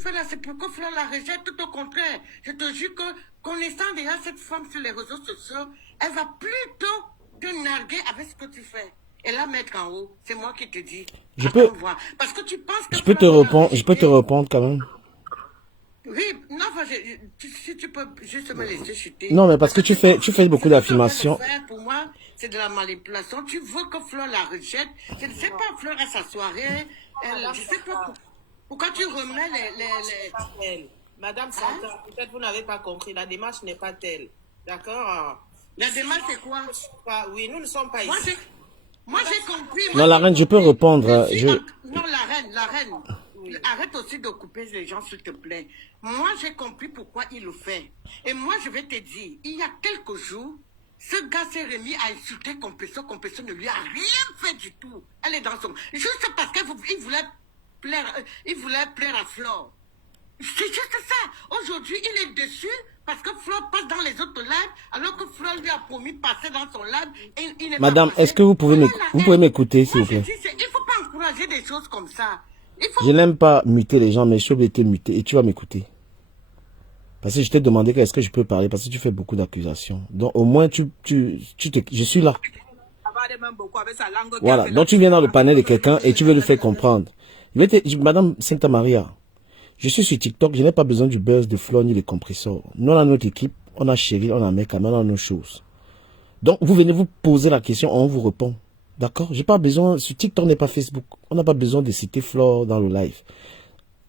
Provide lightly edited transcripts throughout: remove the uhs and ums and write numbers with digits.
fais là, c'est pourquoi Fleur la rejette, tout au contraire. Je te jure que, connaissant déjà cette femme sur les réseaux sociaux, elle va plutôt te narguer avec ce que tu fais. Et la mettre en haut, c'est moi qui te dis. Je peux, Parce que tu penses que je peux te répondre, je peux te répondre quand même. Oui, non, si tu peux juste me laisser chuter. Non, mais parce que tu fais beaucoup d'affirmations. Pour moi, c'est de la manipulation. Tu veux que Fleur la rejette. Je ne sais pas, Fleur à sa soirée. Je ne sais pas pourquoi tu remets les... Madame Santa, peut-être vous n'avez pas compris. La démarche n'est pas telle. D'accord? La démarche, c'est quoi? Oui, nous ne sommes pas ici. Moi, j'ai compris. Non, la reine, je peux répondre. Non, la reine. Oui. Arrête aussi de couper les gens, s'il te plaît. Moi, j'ai compris pourquoi il le fait. Et moi, je vais te dire, il y a quelques jours, ce gars s'est remis à insulter Compression. Compression ne lui a rien fait du tout. Elle est dans son... Juste parce qu'il voulait plaire à Flore. C'est juste ça. Aujourd'hui, il est dessus parce que Flore passe dans les autres lives, alors que Flore lui a promis de passer dans son live. Et il Madame, est-ce que vous pouvez m'écouter, s'il vous plaît? Il ne faut pas encourager des choses comme ça. Je n'aime pas muter les gens, mais je suis obligé de te muter et tu vas m'écouter. Parce que je t'ai demandé est-ce que je peux parler, parce que tu fais beaucoup d'accusations. Donc au moins, je suis là. Voilà, donc tu viens dans le panel de quelqu'un et tu veux lui faire comprendre. Madame Santa Maria, je suis sur TikTok, je n'ai pas besoin du buzz de Flore ni de compresseurs. Nous, on a notre équipe, on a Cheryl, on a Meka, on a nos choses. Donc vous venez vous poser la question, on vous répond. D'accord? J'ai pas besoin, sur TikTok n'est pas Facebook. On n'a pas besoin de citer Flore dans le live.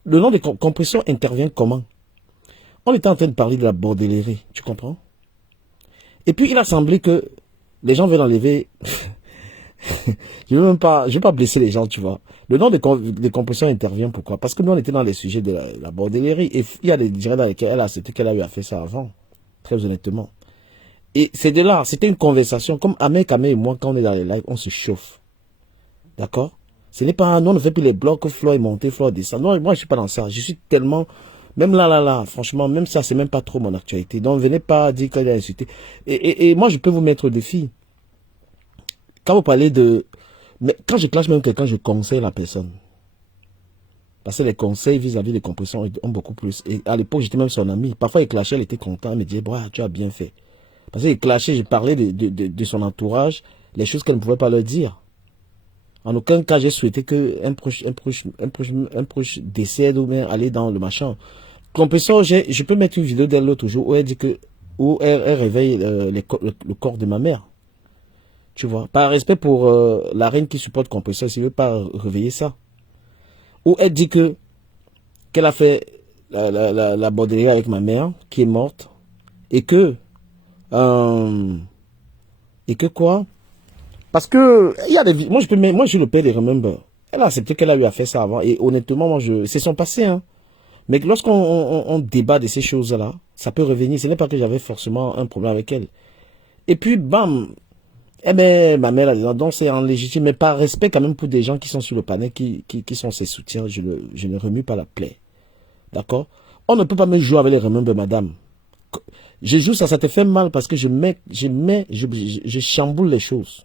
Le nom de compression intervient comment? On était en train de parler de la bordellerie, tu comprends? Et puis il a semblé que les gens veulent enlever... je veux pas blesser les gens, tu vois. Le nom de compression intervient pourquoi? Parce que nous on était dans les sujets de la bordellerie. Et il y a des directs dans lesquels elle a accepté qu'elle a eu à faire ça avant. Très honnêtement. Et c'est de là, c'était une conversation. Comme Ahmed Kamé et moi, quand on est dans les lives, on se chauffe. D'accord? Ce n'est pas, nous on ne fait plus les blocs, Flore est monté, Flore descend. Non, moi je suis pas dans ça. Je suis tellement, même là, franchement, même ça, c'est même pas trop mon actualité. Donc venez pas dire qu'elle a insulté. Et moi je peux vous mettre au défi. Quand vous parlez de, mais quand je clash même quelqu'un, je conseille la personne. Parce que les conseils vis-à-vis des compressions ont beaucoup plus. Et à l'époque, j'étais même son ami. Parfois il clashait, elle était content, elle me disait, bah, tu as bien fait. Parce qu'il clashait, je parlais de son entourage, les choses qu'elle ne pouvait pas leur dire. En aucun cas, j'ai souhaité qu'un proche décède ou bien aller dans le machin. Compression, je peux mettre une vidéo d'elle l'autre jour où elle dit où elle réveille le corps de ma mère. Tu vois, par respect pour la reine qui supporte Compression, je ne veux pas réveiller ça. Où elle dit qu'elle a fait la bordellerie avec ma mère, qui est morte, et que quoi? Parce que il y a des, moi je le paie des remember. Elle a accepté qu'elle a eu à faire ça avant et honnêtement moi c'est son passé hein. Mais lorsqu'on débat de ces choses-là, ça peut revenir. Ce n'est pas que j'avais forcément un problème avec elle. Et puis bam, eh ben ma mère là, donc c'est en légitime, mais par respect quand même pour des gens qui sont sur le panel, qui sont ses soutiens, je ne remue pas la plaie. D'accord? On ne peut pas me jouer avec les remember, madame. Je joue ça te fait mal parce que je chamboule les choses.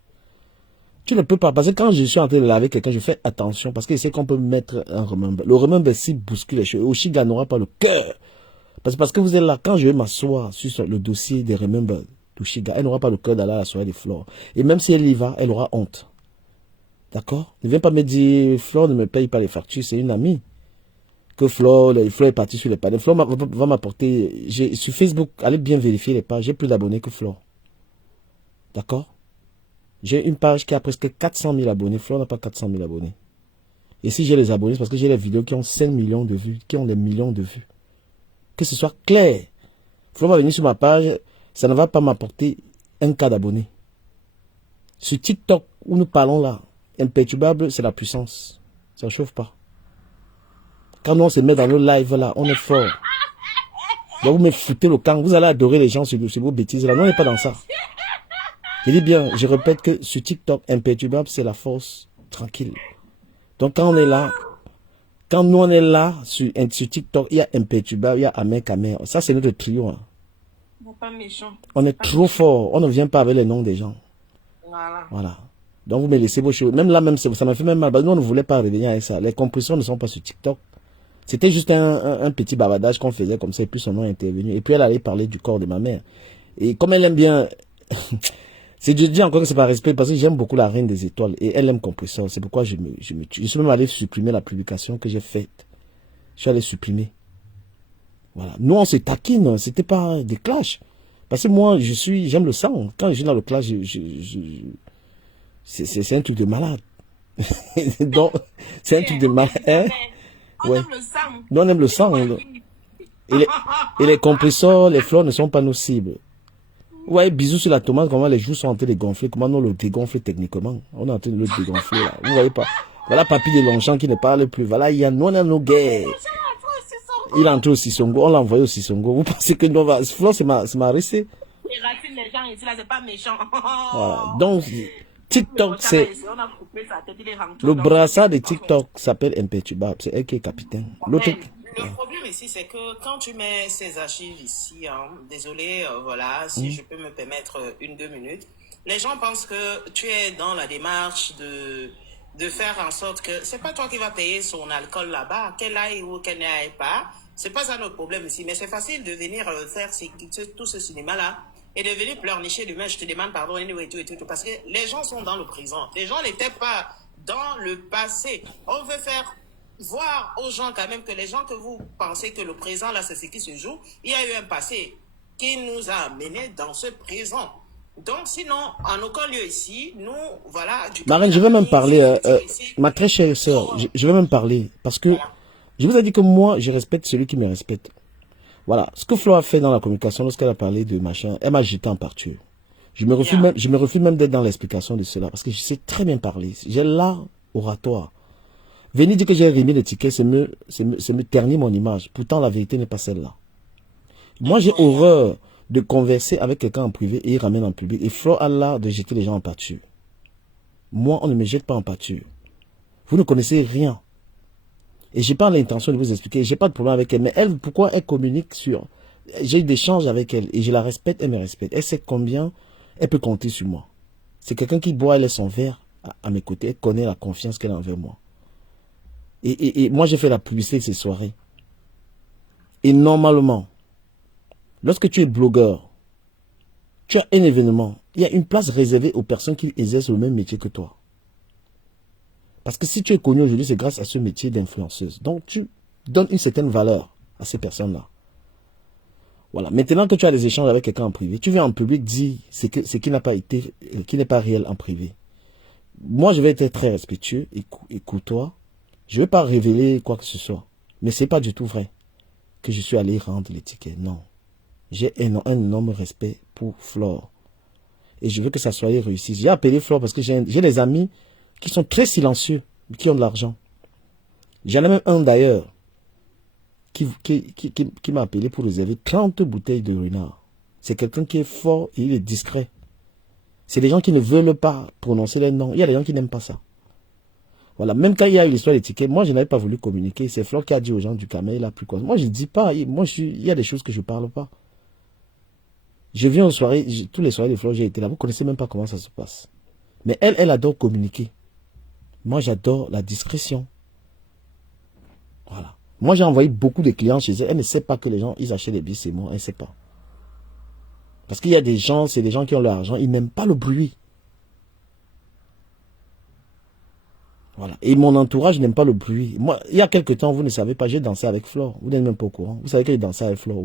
Tu ne peux pas, parce que quand je suis en train de laver quelqu'un, je fais attention, parce que c'est qu'on peut mettre un remember. Le remember, s'il bouscule les choses, Oshiga n'aura pas le cœur. Parce que vous êtes là, quand je vais m'asseoir sur le dossier des remember d'Oshiga, elle n'aura pas le cœur d'aller à la soirée de Flore. Et même si elle y va, elle aura honte. D'accord? Ne viens pas me dire, Flore ne me paye pas les factures, c'est une amie. Que Flore est partie sur les panneaux. Flore va m'apporter, sur Facebook, allez bien vérifier les pages, j'ai plus d'abonnés que Flore. D'accord? J'ai une page qui a presque 400 000 abonnés. Flore n'a pas 400 000 abonnés. Et si j'ai les abonnés, c'est parce que j'ai les vidéos qui ont 5 millions de vues, qui ont des millions de vues. Que ce soit clair. Flore va venir sur ma page, ça ne va pas m'apporter un cas d'abonnés. Sur TikTok, où nous parlons là, imperturbable, c'est la puissance. Ça ne chauffe pas. Quand nous on se met dans nos lives là, on est fort. Donc vous me foutez le camp, vous allez adorer les gens sur vos bêtises là. Nous on n'est pas dans ça. Je dis bien, je répète que sur TikTok, imperturbable, c'est la force tranquille. Donc quand on est là, quand nous on est là, sur TikTok, il y a imperturbable, il y a Ahmed Kamé. Ça c'est notre trio. Hein. On n'est pas méchant. On est trop fort, on ne vient pas avec les noms des gens. Voilà. Donc vous me laissez vos choses. Même là, même ça m'a fait même mal. Nous on ne voulait pas revenir avec ça. Les compressions ne sont pas sur TikTok. C'était juste un petit bavardage qu'on faisait comme ça, et puis son nom est intervenu. Et puis elle allait parler du corps de ma mère. Et comme elle aime bien... C'est de dire encore que c'est par respect, parce que j'aime beaucoup la Reine des Étoiles, et elle aime Compressor. C'est pourquoi je suis même allé supprimer la publication que j'ai faite. Je suis allé supprimer. Voilà. Nous, on se taquine, c'était pas des clashs. Parce que moi, j'aime le sang. Quand je suis dans le clash, c'est un truc de malade. Donc, c'est un truc de malade. Hein? On Ouais. aime le sang. Nous, on aime le sang. Et les compresseurs, les fleurs ne sont pas nos cibles. Ouais, bisous sur la tomate, comment les joues sont en train de gonfler, comment nous le dégonfler techniquement. On est en train de le dégonfler là. Vous voyez pas. Voilà Papy de Longchamp qui ne parle plus. Voilà, il y a nous, on a nos guerres. Il est entré au Sissongo, on l'a envoyé au Sissongo. Vous pensez que nous, Flo, c'est ma resté. Les racines, les gens ici là, c'est pas méchant. Voilà. Donc, TikTok, c'est... On a coupé sa tête, il est rentré Le dans- brassard de TikTok s'appelle Imperturbable. C'est elle qui est capitaine. L'autre... Le problème ici, c'est que quand tu mets ces archives ici, hein, désolé, voilà, si je peux me permettre 1-2 minutes, les gens pensent que tu es dans la démarche de faire en sorte que c'est pas toi qui vas payer son alcool là-bas, qu'elle aille ou qu'elle n'aille pas. C'est pas ça notre problème ici, mais c'est facile de venir faire tout ce cinéma-là et de venir pleurnicher demain. Je te demande pardon, anyway, et tout, parce que les gens sont dans le présent. Les gens n'étaient pas dans le passé. On veut faire voir aux gens quand même que les gens que vous pensez que le présent là c'est ce qui se joue, il y a eu un passé qui nous a amenés dans ce présent. Donc sinon, en aucun lieu ici, nous, voilà... Marine, je vais même parler, ma très chère sœur, je vais même parler, parce que je vous ai dit que moi, je respecte celui qui me respecte. Voilà, ce que Flo a fait dans la communication, lorsqu'elle a parlé de machin, elle m'a jeté en parture. Je me refuse même d'être dans l'explication de cela, parce que je sais très bien parler. J'ai l'art oratoire. Venir dire que j'ai remis les tickets, c'est me ternir mon image. Pourtant, la vérité n'est pas celle-là. Moi, j'ai horreur de converser avec quelqu'un en privé et il ramène en public. Et Flo a l'art de jeter les gens en pâture. Moi, on ne me jette pas en pâture. Vous ne connaissez rien. Et j'ai pas l'intention de vous expliquer. J'ai pas de problème avec elle. Mais elle, pourquoi elle communique sur... J'ai eu des échanges avec elle et je la respecte, elle me respecte. Elle sait combien elle peut compter sur moi. C'est quelqu'un qui boit, elle laisse son verre à mes côtés. Elle connaît la confiance qu'elle a envers moi. Et moi, j'ai fait la publicité de ces soirées. Et normalement, lorsque tu es blogueur, tu as un événement, il y a une place réservée aux personnes qui exercent le même métier que toi. Parce que si tu es connu aujourd'hui, c'est grâce à ce métier d'influenceuse. Donc, tu donnes une certaine valeur à ces personnes-là. Voilà. Maintenant que tu as des échanges avec quelqu'un en privé, tu viens en public dire ce qui n'a pas été, qui n'est pas réel en privé. Moi, je vais être très respectueux et courtois. Je ne vais pas révéler quoi que ce soit. Mais ce n'est pas du tout vrai que je suis allé rendre les tickets. Non. J'ai un énorme respect pour Flore. Et je veux que ça soit réussi. J'ai appelé Flore parce que j'ai des amis qui sont très silencieux, qui ont de l'argent. J'en ai même un d'ailleurs qui m'a appelé pour réserver 30 bouteilles de renard. C'est quelqu'un qui est fort et il est discret. C'est des gens qui ne veulent pas prononcer les noms. Il y a des gens qui n'aiment pas ça. Voilà, même quand il y a eu l'histoire des tickets, moi je n'avais pas voulu communiquer. C'est Flore qui a dit aux gens du Camel, il a plus quoi. Moi je ne dis pas, il y a des choses que je ne parle pas. Je viens aux soirées, tous les soirées de Flore, j'ai été là, vous ne connaissez même pas comment ça se passe. Mais elle adore communiquer. Moi j'adore la discrétion. Voilà. Moi j'ai envoyé beaucoup de clients chez elle, elle ne sait pas que les gens, ils achètent des billets, c'est moi, elle ne sait pas. Parce qu'il y a des gens, c'est des gens qui ont l'argent, ils n'aiment pas le bruit. Voilà. Et mon entourage n'aime pas le bruit. Moi, il y a quelques temps, vous ne savez pas, j'ai dansé avec Flore. Vous n'êtes même pas au courant. Vous savez que j'ai dansé avec Flore.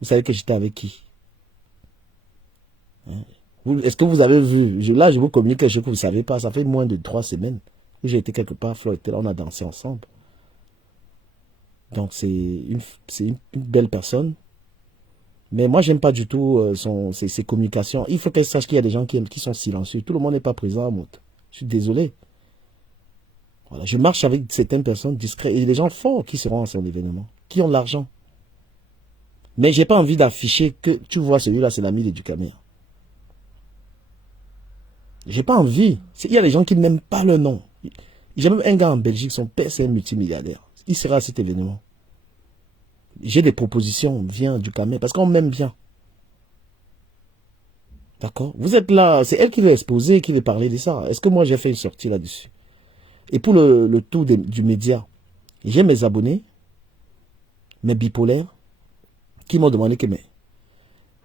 Vous savez que j'étais avec qui? Hein? Est-ce que vous avez vu? Là, je vous communique quelque chose que vous ne savez pas. Ça fait moins de 3 semaines que j'ai été quelque part. Flore était là, on a dansé ensemble. Donc, c'est une belle personne. Mais moi, j'aime pas du tout ses communications. Il faut qu'elle sache qu'il y a des gens qui sont silencieux. Tout le monde n'est pas présent à Mout. Je suis désolé. Voilà, je marche avec certaines personnes discrètes et des gens forts qui seront à son événement, qui ont de l'argent. Mais j'ai pas envie d'afficher que tu vois celui-là, c'est l'ami de Ducamer. J'ai pas envie. Il y a des gens qui n'aiment pas le nom. J'ai même un gars en Belgique, son père c'est un multimilliardaire. Il sera à cet événement. J'ai des propositions, viens Ducamer, parce qu'on m'aime bien. D'accord? Vous êtes là, c'est elle qui va exposer, qui va parler de ça. Est-ce que moi j'ai fait une sortie là-dessus? Et pour le tour du média, J'ai mes abonnés, mes bipolaires, qui m'ont demandé que mais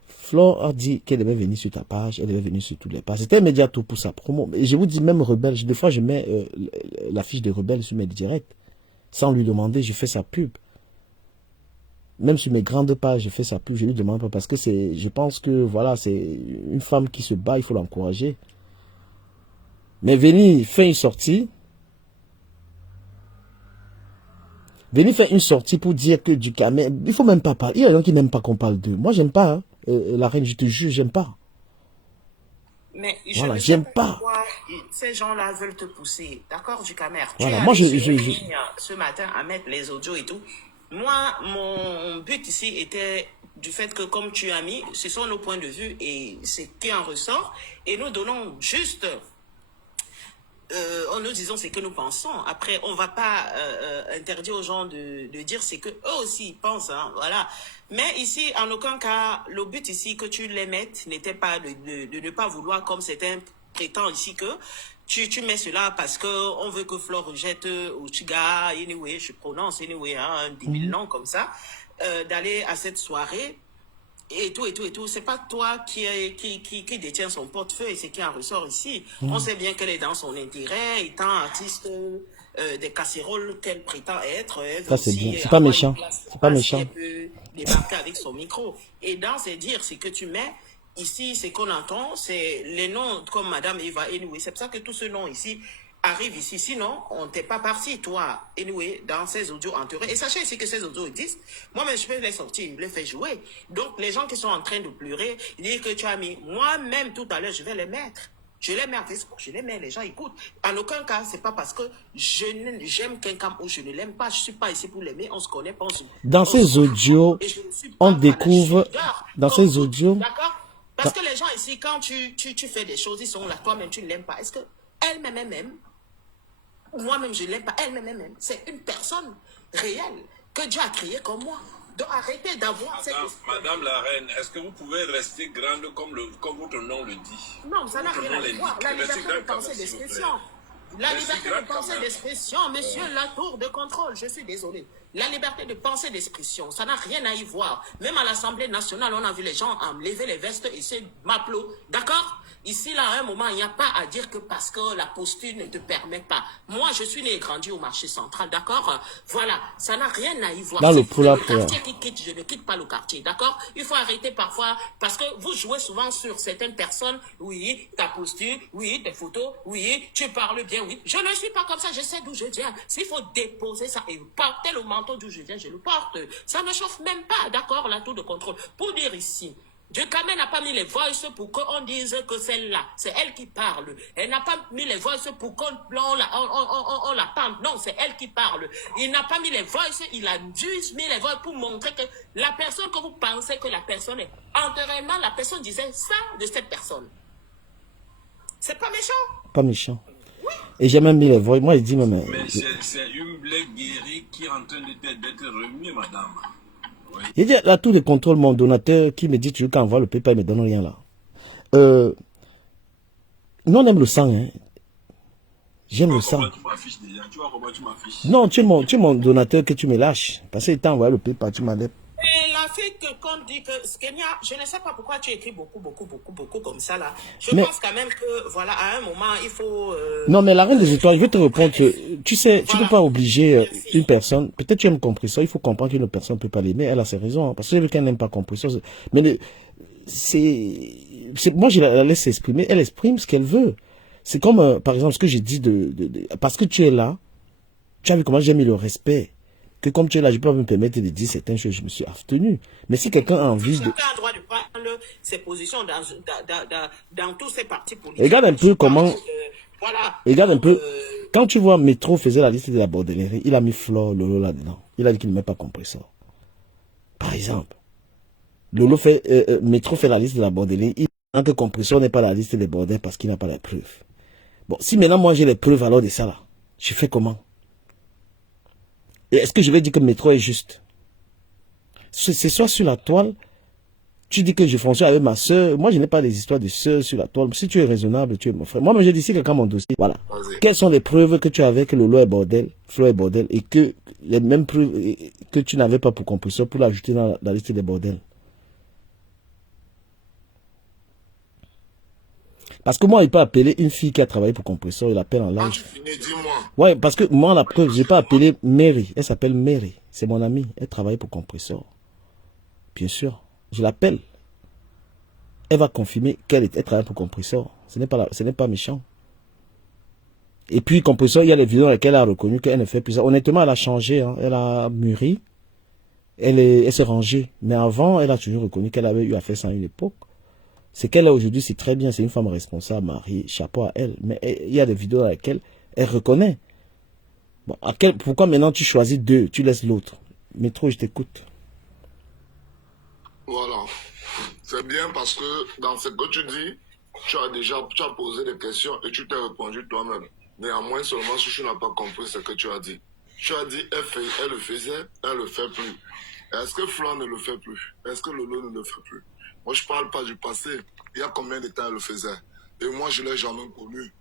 Flore a dit qu'elle devait venir sur ta page, elle devait venir sur toutes les pages. C'était immédiat tout pour sa promo. Et je vous dis, même Rebelle, des fois je mets la fiche de Rebelle sur mes directs. Sans lui demander, je fais sa pub. Même sur mes grandes pages, je fais sa pub, je lui demande pas. Parce que je pense que voilà, c'est une femme qui se bat, il faut l'encourager. Mais venir faire une sortie. Venir faire une sortie pour dire que du Camer, il faut même pas parler. Il y a des gens qui n'aiment pas qu'on parle d'eux. Moi, j'aime pas. Hein. La reine, je te jure, j'aime pas. Mais Voilà, je sais j'aime pas pas. pourquoi ces gens-là veulent te pousser. D'accord, du Camer. Voilà, Tu es moi, allé sur la ligne ce matin à mettre les audios et tout. Moi, mon but ici était du fait que, comme tu as mis, ce sont nos points de vue et c'est qui en ressort. Et nous donnons juste... en nous disant ce que nous pensons. Après, on ne va pas interdire aux gens de dire ce qu'eux aussi pensent. Hein, voilà. Mais ici, en aucun cas, le but ici que tu les mettes n'était pas de ne pas vouloir, comme certains prétendent ici, que tu mets cela parce qu'on veut que Flore rejette Ouchiga, anyway, je prononce anyway, hein, un débile nom comme ça, d'aller à cette soirée. Et tout. C'est pas toi qui détient son portefeuille, c'est qui en ressort ici. On sait bien qu'elle est dans son intérêt, étant artiste des casséroles qu'elle prétend être. Ça, c'est bien. C'est pas méchant. C'est pas méchant. Elle peut débarquer avec son micro. Et dans ces dires, c'est que tu mets, ici, ce qu'on entend, c'est les noms comme Madame Eva Anyway. C'est pour ça que tous ces noms ici arrive ici, sinon on t'est pas parti, toi, anyway, dans ces audios entourés. Et sachez ici que ces audios existent. Moi-même, je peux les sortir, les faire jouer. Donc, les gens qui sont en train de pleurer, ils disent que tu as mis, moi-même, tout à l'heure, je vais les mettre. Je les mets à Facebook, je les mets, les gens écoutent. En aucun cas, c'est pas parce que j'aime quelqu'un ou je ne l'aime pas. Je suis pas ici pour l'aimer, on se connaît pas. Dans ces audios, on découvre, dans ces audios... D'accord? Parce que les gens ici, quand tu fais des choses, ils sont là, toi-même, tu ne l'aimes pas. Est-ce que elle-même, moi-même, je ne l'aime pas, elle-même, c'est une personne réelle que Dieu a créée comme moi. Donc arrêtez d'avoir cette... Madame la reine, est-ce que vous pouvez rester grande comme votre nom le dit? Non, ça n'a rien à voir. La liberté de pensée d'expression. La liberté de pensée d'expression, monsieur Latour de contrôle, je suis désolé. La liberté de pensée d'expression, ça n'a rien à y voir. Même à l'Assemblée nationale, on a vu les gens lever les vestes et se m'applaudir. D'accord? Ici, là, à un moment, il n'y a pas à dire que parce que la posture ne te permet pas. Moi, je suis né et grandi au marché central, d'accord? Voilà, ça n'a rien à y voir. Là, le quartier qui quitte, je ne quitte pas le quartier, d'accord? Il faut arrêter parfois, parce que vous jouez souvent sur certaines personnes, oui, ta posture, oui, tes photos, oui, tu parles bien, oui. Je ne suis pas comme ça, je sais d'où je viens. S'il faut déposer ça et porter le manteau d'où je viens, je le porte. Ça ne chauffe même pas, d'accord, la tour de contrôle. Pour dire ici, Dieu Kamel n'a pas mis les voices pour qu'on dise que celle-là, c'est elle qui parle. Elle n'a pas mis les voices pour qu'on la pente. Non, c'est elle qui parle. Il n'a pas mis les voices, il a juste mis les voices pour montrer que la personne que vous pensez que la personne est, antérieurement, la personne disait ça de cette personne. C'est pas méchant. Pas méchant. Oui. Et j'ai même mis les voix. Moi, je dis même... Mais c'est une blague guérie qui est en train d'être remise, madame. Oui. Il dit là, tout de contrôle, mon donateur qui me dit toujours qu'envoie le PayPal, il me donne rien là. Nous, on aime le sang. Hein. J'aime le sang. Tu m'affiches déjà. Tu vois comment tu m'affiches. Non, tu es mon donateur que tu me lâches. Parce qu'il t'a envoyé le PayPal, tu m'as dit. Et la fille qu'on dit que Kenya, je ne sais pas pourquoi tu écris beaucoup comme ça là. Je pense quand même que voilà, à un moment, il faut... Non, mais la reine des étoiles, je vais te répondre. Tu sais, voilà. Tu ne peux pas obliger une personne. Peut-être tu aimes Compression, il faut comprendre qu'une personne ne peut pas l'aimer. Elle a ses raisons. Hein, parce que quelqu'un n'aime pas Compression. Mais moi, je la laisse exprimer. Elle exprime ce qu'elle veut. C'est comme, par exemple, ce que j'ai dit parce que tu es là, tu as vu comment j'ai mis le respect. Que comme tu es là, je peux pas me permettre de dire certaines choses, je me suis abstenu. Mais si quelqu'un a envie de... Chacun a le droit de prendre ses positions dans tous ces partis politiques. Regarde un peu comment... Voilà. Regarde un peu. Quand tu vois Métro faisait la liste de la bordellerie, il a mis Flore, Lolo là-dedans. Il a dit qu'il ne met pas Compresseur. Par exemple. Métro fait la liste de la bordellerie. Il dit que Compresseur n'est pas la liste des bordels parce qu'il n'a pas les preuves. Bon, si maintenant moi j'ai les preuves alors de ça là, je fais comment? Et est-ce que je vais dire que Métro est juste? C'est soit sur la toile, Tu dis que je fonctionne avec ma soeur. Moi, je n'ai pas des histoires de soeur sur la toile. Si tu es raisonnable, tu es mon frère. Moi, j'ai dit, si quelqu'un mon dossier, voilà. Quelles sont les preuves que tu avais que Lolo est bordel, Flo est bordel, et que les mêmes preuves que tu n'avais pas pour compresseur pour l'ajouter dans la liste des bordels? Parce que moi, il peut appeler une fille qui a travaillé pour compresseur, il l'appelle en live. Dis-moi. Ouais, parce que moi, la preuve, j'ai pas appelé Mary. Elle s'appelle Mary. C'est mon amie. Elle travaille pour compresseur. Bien sûr. Je l'appelle. Elle va confirmer qu'elle travaille pour compresseur. Ce n'est pas méchant. Et puis, compresseur, il y a les vidéos dans lesquelles elle a reconnu qu'elle ne fait plus ça. Honnêtement, elle a changé. Hein. Elle a mûri. Elle s'est rangée. Mais avant, elle a toujours reconnu qu'elle avait eu à faire ça à une époque. C'est qu'elle a aujourd'hui, c'est très bien. C'est une femme responsable, mariée. Chapeau à elle. Mais il y a des vidéos dans lesquelles elle reconnaît. Bon, pourquoi maintenant tu choisis deux, tu laisses l'autre? Métro, je t'écoute. Voilà. C'est bien parce que dans ce que tu dis, tu as posé des questions et tu t'es répondu toi-même. Néanmoins, seulement si tu n'as pas compris ce que tu as dit. Tu as dit, elle le faisait, elle le fait plus. Est-ce que Flo ne le fait plus? Est-ce que Lolo ne le fait plus? Moi, je parle pas du passé. Il y a combien de temps elle le faisait? Et moi, je ne l'ai jamais connu.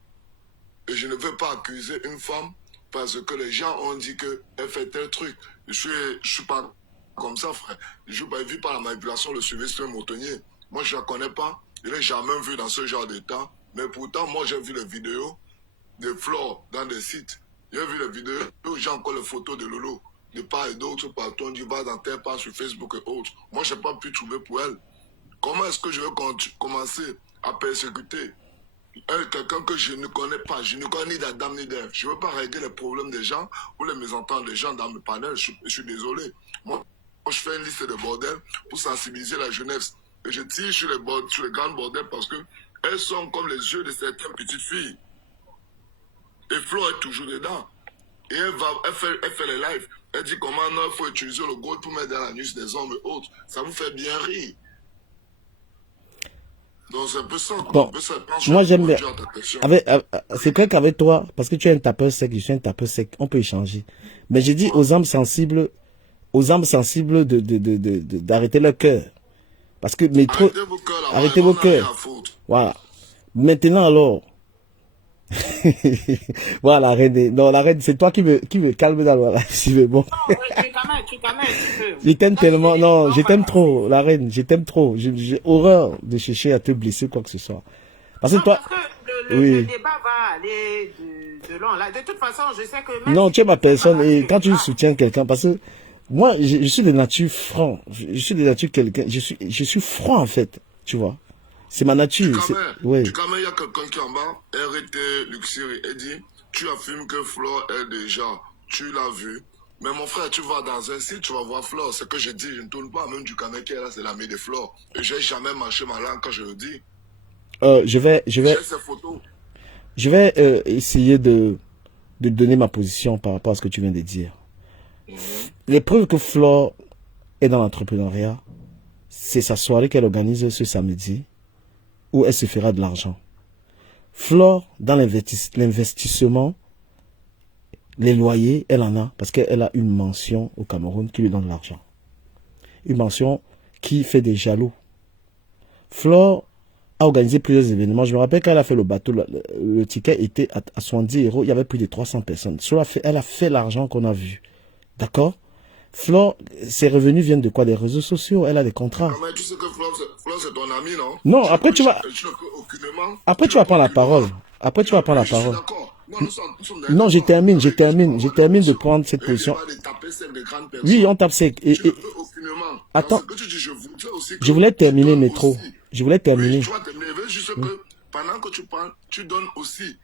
Et je ne veux pas accuser une femme parce que les gens ont dit qu'elle fait tel truc. Je suis pas comme ça, frère. Je ne vis pas la manipulation, le suivi sur un moutonnier. Moi, je ne la connais pas. Je ne l'ai jamais vu dans ce genre d'état. Mais pourtant, moi, j'ai vu les vidéos de Flore dans des sites. J'ai vu les vidéos où j'ai encore les photos de Lolo. De part et d'autre, partout, on dit, va dans tel part sur Facebook et autres. Moi, je n'ai pas pu trouver pour elle. Comment est-ce que je vais commencer à persécuter quelqu'un que je ne connais pas? Je ne connais ni d'Adam ni d'Ève. Je ne veux pas régler les problèmes des gens ou les mésententes des gens dans mes panels. Je suis désolé. Moi, je fais une liste de bordels pour sensibiliser la jeunesse. Et je tire sur les grands bordels parce qu'elles sont comme les yeux de certaines petites filles. Et Flo est toujours dedans. Et elle fait les lives. Elle dit comment non, il faut utiliser le gold pour mettre dans la nuit des hommes et autres. Ça vous fait bien rire. Donc c'est un peu ça. Bon, moi j'aime bien. C'est clair qu'avec toi, parce que tu es un tapeur sec, je suis un tapeur sec, on peut échanger. Mais j'ai dit aux âmes sensibles d'arrêter leur cœur. Parce que métro, arrêtez vos cœurs. Voilà. Maintenant alors, voilà, la reine, non, la reine, c'est toi qui me calme dans le mais bon. Non, tu calmes, Je t'aime tellement, non, je t'aime trop, la reine, je t'aime trop. J'ai horreur de chercher à te blesser quoi que ce soit. Parce que non, toi, parce que le débat va aller de long là. De toute façon, je sais que même non, tu es ma personne et quand tu soutiens quelqu'un, parce que moi, je suis de nature franc, je suis de nature quelqu'un, je suis franc en fait, tu vois. C'est ma nature. Ouais. Du il y a quelqu'un qui est en bas, RT Luxury, et dit, tu affirmes que Flo est déjà, tu l'as vu. Mais mon frère, tu vas dans un site, tu vas voir Flo. Ce que je dis, je ne tourne pas, même du caméra qui est là, c'est l'ami de Flo. Et j'ai jamais marché ma langue quand je le dis. J'ai ces photos. Je vais essayer de donner ma position par rapport à ce que tu viens de dire. Les preuves que Flo est dans l'entrepreneuriat, c'est sa soirée qu'elle organise ce samedi, où elle se fera de l'argent. Flore, dans l'investissement, les loyers, elle en a, parce qu'elle a une mention au Cameroun qui lui donne l'argent. Une mention qui fait des jaloux. Flore a organisé plusieurs événements. Je me rappelle quand elle a fait le bateau, le ticket était à 70 €, il y avait plus de 300 personnes. Elle a fait l'argent qu'on a vu. D'accord? Flore, ses revenus viennent de quoi? Des réseaux sociaux, elle a des contrats. Non, mais tu sais que Flore, c'est ton ami, non? Non, après tu vas... Après tu vas prendre la parole. Après tu vas prendre la parole. Non, je termine de prendre cette position. Oui, on tape sec. Attends, je voulais terminer, Métro. Je voulais terminer. Tu vas terminer, juste que pendant que tu parles, tu donnes aussi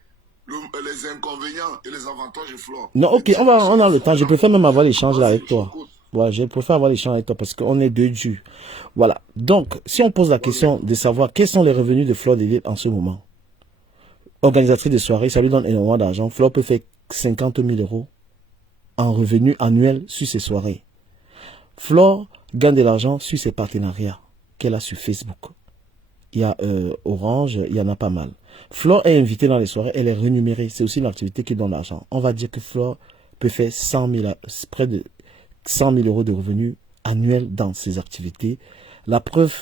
les inconvénients et les avantages de Flore. Non, ok, on a le temps. Je préfère même avoir l'échange là avec toi. Ouais, je préfère avoir l'échange avec toi parce qu'on est deux dus. Voilà. Donc, si on pose la question de savoir quels sont les revenus de Flore David en ce moment, organisatrice de soirée, ça lui donne énormément d'argent. Flore peut faire 50 000 € en revenus annuels sur ses soirées. Flore gagne de l'argent sur ses partenariats qu'elle a sur Facebook. Il y a Orange, il y en a pas mal. Flore est invitée dans les soirées, elle est rémunérée. C'est aussi une activité qui donne l'argent. On va dire que Flore peut faire près de 100 000 € de revenus annuels dans ses activités. La preuve,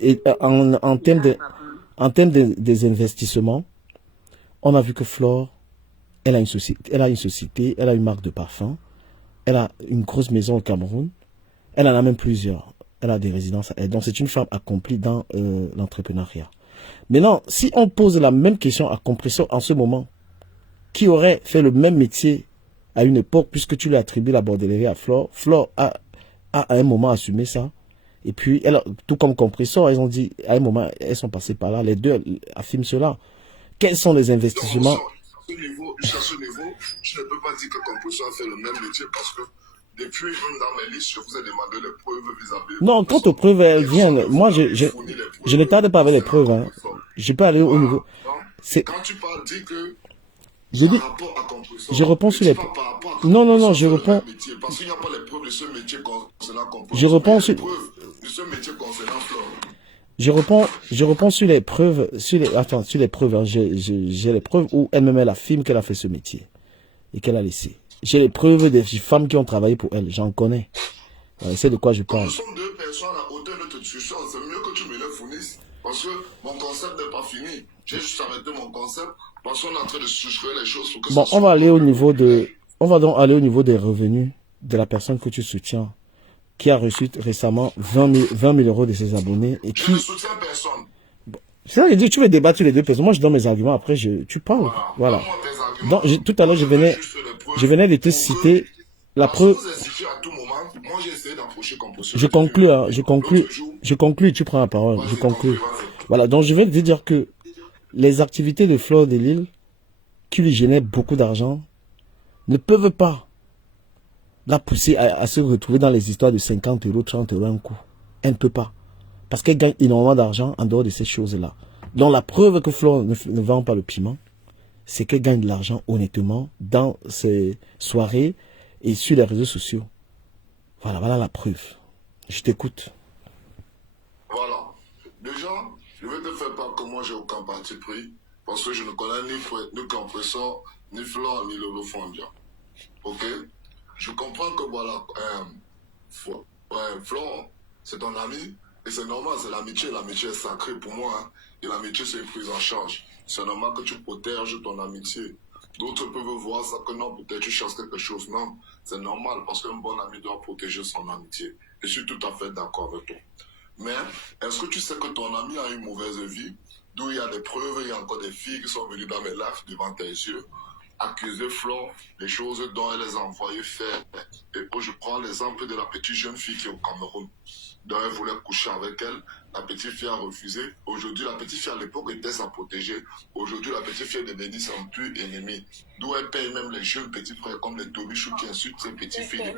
Et, en termes des investissements, on a vu que Flore, elle a une société, elle a une marque de parfum, elle a une grosse maison au Cameroun, elle en a même plusieurs. Elle a des résidences à elle. Donc c'est une femme accomplie dans l'entrepreneuriat. Maintenant, si on pose la même question à Compresso en ce moment, qui aurait fait le même métier à une époque, puisque tu lui attribues la bordellerie à Flore, Flore a à un moment assumé ça. Et puis, elle, tout comme Compresso, elles ont dit, à un moment, elles sont passées par là, les deux affirment cela. Quels sont les investissements? Jusqu'à ce niveau, je ne peux pas dire que Compresso a fait le même métier parce que depuis, même dans mes listes, je vous ai demandé les preuves vis-à-vis. Non, quant aux preuves, elles viennent. Moi, je ne tarde pas avec les preuves. Hein. Je peux aller au niveau. Quand tu parles, dis que je dis, je réponds sur les preuves. Non, je réponds. Parce qu'il n'y a pas les preuves de ce métier concernant Compresso. Je réponds sur. De ce métier concernant Flore. Je réponds sur les preuves, sur les preuves. Hein. J'ai les preuves où elle-même elle affirme qu'elle a fait ce métier et qu'elle a laissé. J'ai les preuves des femmes qui ont travaillé pour elle. J'en connais. C'est de quoi je parle. Nous sommes deux personnes à hauteur de notre discussion. C'est mieux que tu me les fournisses parce que mon concept n'est pas fini. J'ai juste arrêté mon concept parce qu'on est en train de suggérer les choses. Pour que bon, on va aller au niveau de, on va donc aller au niveau des revenus de la personne que tu soutiens, qui a reçu récemment 20 000 euros de ses abonnés et qui. Je ne soutiens personne. Bon, c'est ça que je dis, tu veux débattre sur les deux personnes. Moi, je donne mes arguments. Après, tu parles. Voilà. Donc, tout à l'heure, je venais de te citer la preuve. Je conclue, hein, je conclue, tu prends la parole, je conclue. Voilà, donc je vais te dire que les activités de Flore de Lille, qui lui génèrent beaucoup d'argent, ne peuvent pas la pousser à se retrouver dans les histoires de 50 euros, 30 euros un coup. Elle ne peut pas. Parce qu'elle gagne énormément d'argent en dehors de ces choses-là. Donc la preuve que Flore ne vend pas le piment, c'est qu'elle gagne de l'argent honnêtement dans ses soirées et sur les réseaux sociaux. Voilà la preuve. Je t'écoute. Voilà. Déjà, je vais te faire part que moi, j'ai aucun parti pris. Parce que je ne connais ni Compresso, ni Flore, ni Lolo Fondia. Ok? Je comprends que voilà, Flore, c'est ton ami. Et c'est normal, c'est l'amitié. L'amitié est sacrée pour moi. Hein. Et l'amitié, c'est une prise en charge. C'est normal que tu protèges ton amitié. D'autres peuvent voir ça que non, peut-être tu cherches quelque chose. Non, c'est normal parce qu'un bon ami doit protéger son amitié. Je suis tout à fait d'accord avec toi. Mais est-ce que tu sais que ton ami a une mauvaise vie, d'où il y a des preuves, il y a encore des filles qui sont venues dans mes lives devant tes yeux, accuser Flore des choses dont elle les a envoyées faire. Et je prends l'exemple de la petite jeune fille qui est au Cameroun. Donc elle voulait coucher avec elle, la petite fille a refusé. Aujourd'hui, la petite fille à l'époque était sa protégée. Aujourd'hui, la petite fille est devenue son plus ennemi. D'où elle paye même les jeunes petits frères comme les Tobichou qui insultent ces petites filles.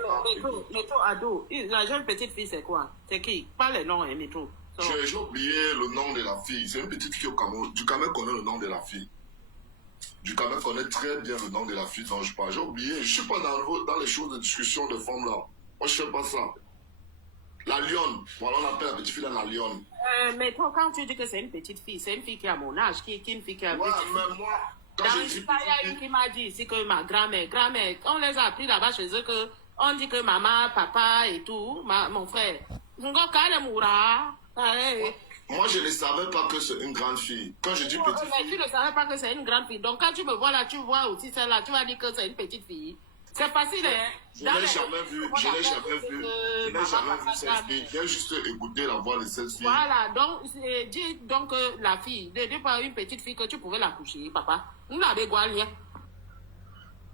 Métro ado, la jeune petite fille c'est quoi? C'est qui? Pas les noms, hein, Métro. J'ai oublié le nom de la fille. C'est une petite fille au Cameroun. Du Cameroun connaît le nom de la fille. Du Cameroun connaît très bien le nom de la fille dont je parle. J'ai oublié. Je ne suis pas dans les choses de discussion de femmes là. Moi, je ne fais pas ça. La lionne. Voilà, on appelle la petite fille la lionne. Mais toi, quand tu dis que c'est une petite fille, c'est une fille qui a mon âge, qui est une fille qui a... Ouais, mais moi, quand dans je dis l'histoire, il y a une qui m'a dit ici que ma grand-mère, on les a appris là-bas chez eux que on dit que maman, papa et tout, mon frère. Moi, je ne savais pas que c'est une grande fille. Quand je dis petite fille... Mais tu ne savais pas que c'est une grande fille. Donc quand tu me vois là, tu vois aussi celle-là, tu vas dire que c'est une petite fille. C'est facile, hein? Je n'ai jamais vu cette fille. J'ai juste écouté la voix de cette fille. Voilà, donc, dis donc la fille, de pas une petite fille que tu pouvais la coucher, papa. Nous l'avons gagné.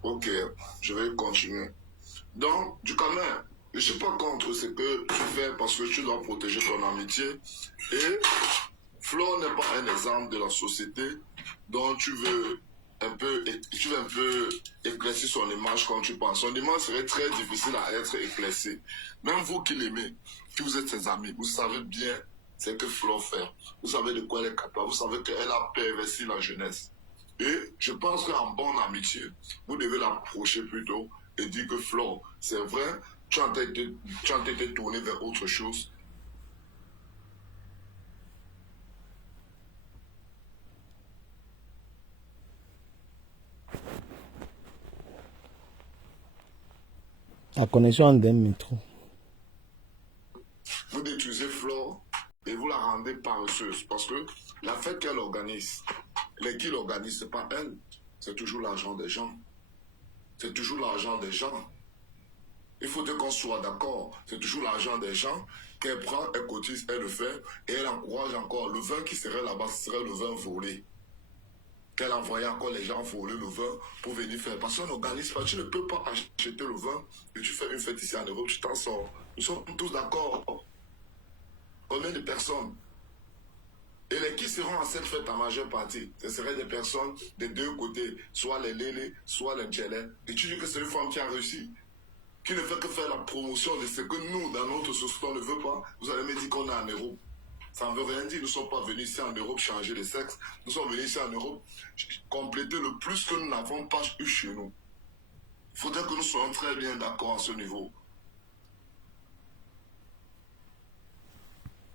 Ok, je vais continuer. Donc, du quand même, je ne suis pas contre ce que tu fais parce que tu dois protéger ton amitié. Et Flore n'est pas un exemple de la société dont tu veux un peu éclaircir son image quand tu penses. Son image serait très difficile à être éclaircie. Même vous qui l'aimez, qui vous êtes ses amis, vous savez bien ce que Flore fait. Vous savez de quoi elle est capable. Vous savez qu'elle a perverti la jeunesse. Et je pense qu'en bonne amitié, vous devez l'approcher plutôt et dire que Flore, c'est vrai, tu as été tourné vers autre chose. La connexion en d'un métro. Vous détruisez Flore et vous la rendez paresseuse. Parce que la fête qu'elle organise, qui l'organise, ce n'est pas elle, c'est toujours l'argent des gens. C'est toujours l'argent des gens. Il faut qu'on soit d'accord. C'est toujours l'argent des gens qu'elle prend, elle cotise, elle le fait, et elle encourage encore. Le vin qui serait là-bas, ce serait le vin volé. Qu'elle envoyait encore les gens voler le vin pour venir faire. Parce qu'on n'organise pas. Tu ne peux pas acheter le vin et tu fais une fête ici en Europe, tu t'en sors. Nous sommes tous d'accord. Combien de personnes? Et les qui seront à cette fête en majeure partie, ce seraient des personnes des deux côtés, soit les Lélé, soit les Djelé. Et tu dis que c'est une femme qui a réussi, qui ne fait que faire la promotion de ce que nous, dans notre société, on ne veut pas. Vous allez me dire qu'on est en Europe. Ça ne veut rien dire. Nous ne sommes pas venus ici en Europe changer de sexe. Nous sommes venus ici en Europe compléter le plus que nous n'avons pas eu chez nous. Il faudrait que nous soyons très bien d'accord à ce niveau.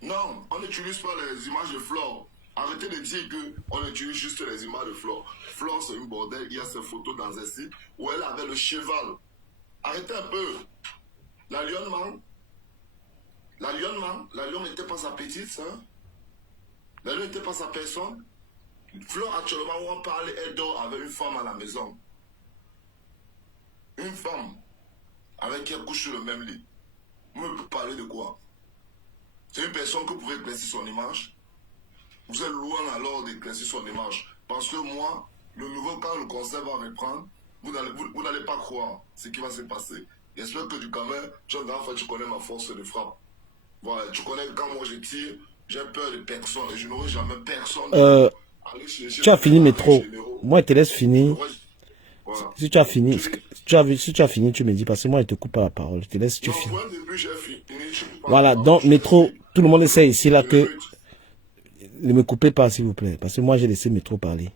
Non, on n'utilise pas les images de Flore. Arrêtez de dire qu'on utilise juste les images de Flore. Flore, c'est une bordel. Il y a ces photos dans un site où elle avait le cheval. Arrêtez un peu. La lionne n'était pas sa petite, hein? La lionne n'était pas sa personne. Flore, actuellement, où on parle, elle dort avec une femme à la maison. Une femme avec qui elle couche sur le même lit. Vous me parlez de quoi? C'est une personne que vous pouvez éclaircir son image. Vous êtes loin alors d'éclaircir son image. Parce que moi, le nouveau, quand le concert va reprendre, vous n'allez pas croire ce qui va se passer. J'espère que du Cameroun, tu connais ma force de frappe. Voilà, tu connais quand moi je tire, j'ai peur de personne et je n'aurai jamais personne. Tu as fini métro. Moi, je te laisse finir. Voilà. Si tu as fini, si tu as fini, tu me dis, parce que moi, je te coupe pas la parole. Je te laisse, tu finis. Voilà, donc, métro, tout le monde sait ici, là, que... Ne me coupez pas, s'il vous plaît, parce que moi, j'ai laissé métro parler.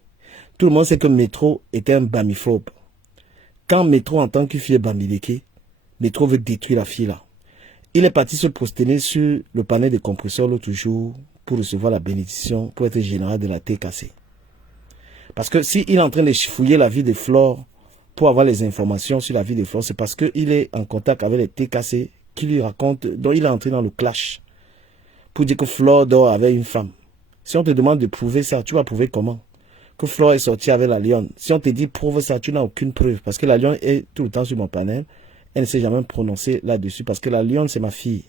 Tout le monde sait que métro était un bamiphobe. Quand métro, en tant que fille est bamileke, métro veut détruire la fille, là. Il est parti se prosterner sur le panel de compresseurs l'autre jour pour recevoir la bénédiction, pour être général de la TKC. Parce que s'il est en train de fouiller la vie de Flore pour avoir les informations sur la vie de Flore, c'est parce qu'il est en contact avec les TKC qui lui racontent, dont il est entré dans le clash pour dire que Flore dort avec une femme. Si on te demande de prouver ça, tu vas prouver comment? Que Flore est sortie avec la lionne. Si on te dit prouve ça, tu n'as aucune preuve. Parce que la lionne est tout le temps sur mon panel. Elle ne s'est jamais prononcée là-dessus. Parce que la lionne, c'est ma fille.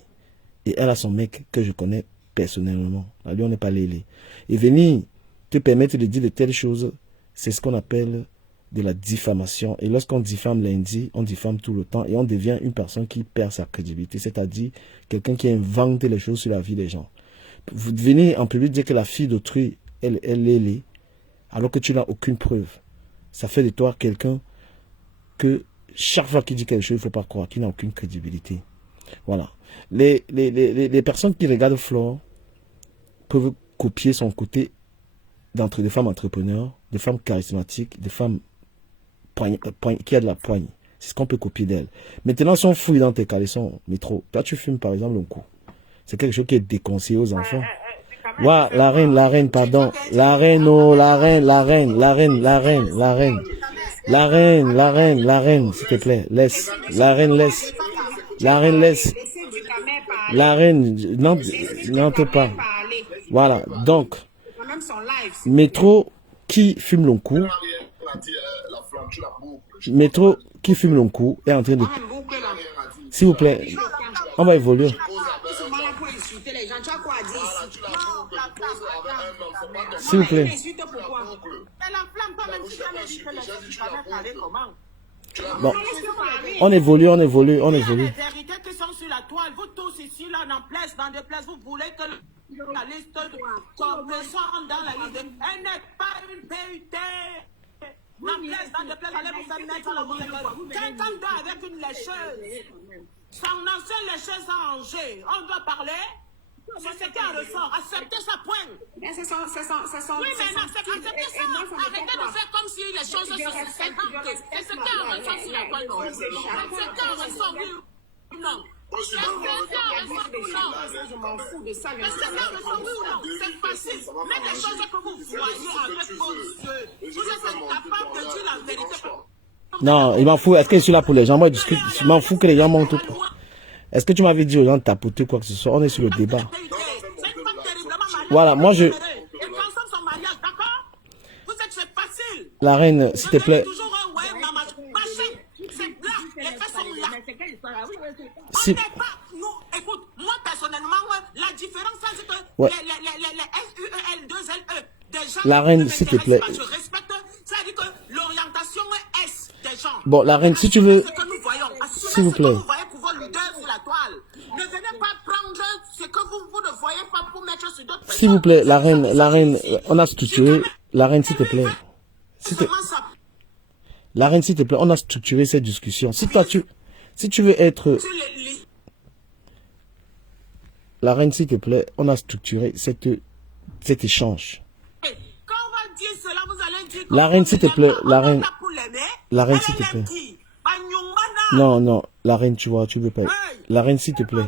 Et elle a son mec que je connais personnellement. La lionne n'est pas Lélé. Et venir te permettre de dire de telles choses, c'est ce qu'on appelle de la diffamation. Et lorsqu'on diffame lundi, on diffame tout le temps. Et on devient une personne qui perd sa crédibilité. C'est-à-dire quelqu'un qui invente les choses sur la vie des gens. Vous venez en public dire que la fille d'autrui, elle est Lélé, alors que tu n'as aucune preuve. Ça fait de toi quelqu'un que chaque fois qu'il dit quelque chose, il ne faut pas croire, qu'il n'a aucune crédibilité. Voilà. Les personnes qui regardent Flore peuvent copier son côté des femmes entrepreneurs, des femmes charismatiques, des femmes qui a de la poigne. C'est ce qu'on peut copier d'elle. Maintenant, si on fouille dans tes caleçons, métro, toi tu fumes par exemple le coup. C'est quelque chose qui est déconseillé aux enfants. Ouais, la reine, pardon. La reine, s'il te plaît, laisse. La reine, laisse. La reine, n'entre pas. Voilà, donc, métro qui fume le coup. Métro qui fume le coup est en train de... S'il vous plaît, on va évoluer. S'il vous plaît. Bon, on évolue. Les vérités qui sont sur la toile, vous tous ici, là, dans des places, vous voulez que la liste de compression dans la liste. Elle n'est pas une vérité. Dans des places, allez vous faire mettre la monnaie. Quelqu'un dort avec une lécheuse. Son ancienne lécheuse a rangé. On doit parler. C'est ce qui en ressort. Acceptez sa pointe. Oui, mais acceptez ça. Arrêtez de faire comme si les choses se faisaient. C'est ce qui en ressort sur la pointe. C'est ce qui en ressort, oui. Non. Je m'en fous de ça. C'est facile. Mais les choses que vous voyez avec vos yeux, vous êtes incapable de dire la vérité. Non, il m'en fout. Est-ce que je suis là pour les gens? Moi, je discute. Je m'en fous que les gens montent. Est-ce que tu m'avais dit aux gens de tapoter quoi que ce soit? On est sur le débat. Voilà, moi je... Et pensons son mariage, d'accord? Vous êtes, c'est facile. La reine, s'il te plaît. Toujours un ouais, machin. C'est là, les faits sont là. Si- On n'est pas, nous, écoute, moi personnellement, la différence, c'est que Ouais. les SUEL, 2LE, des gens La qui reine, ne s'il te m'intéressent plaît. pas, je respecte, c'est-à-dire que l'orientation est S des gens. Bon, la reine, si tu veux... Ce que nous voyons, assumez S'il vous ce plaît. que vous voyez pour vos leaders sur la toile. Ne venez pas prendre ce que vous ne voyez pas pour mettre sur d'autres personnes. S'il vous plaît, la reine, on a structuré... La reine, s'il te plaît. C'est vraiment ça. La reine, s'il te plaît, on a structuré cette discussion. Si toi, si tu veux être... Tu les lis. La reine, s'il te plaît, on a structuré cet échange. Quand on va dire cela, vous allez dire que La reine, s'il te plaît, la reine. La reine, Elle s'il te aime plaît. qui? Banyongmana. Non, non, la reine, tu vois, tu veux pas... La reine, s'il te plaît.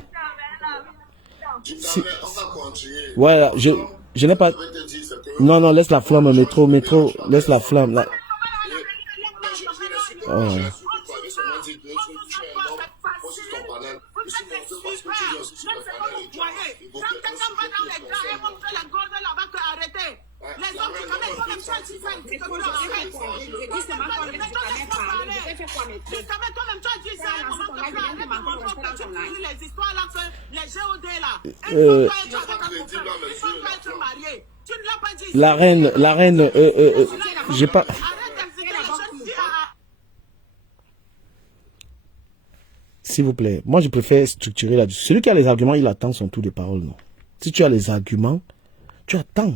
On va continuer. Voilà, je n'ai pas... Je vais te dire ce que... Non, non, laisse la flamme, métro, laisse la flamme. Là. La reine, j'ai pas... S'il vous plaît, moi je préfère structurer la discussion. Celui qui a les arguments, il attend son tour de parole, non. Si tu as les arguments, tu attends.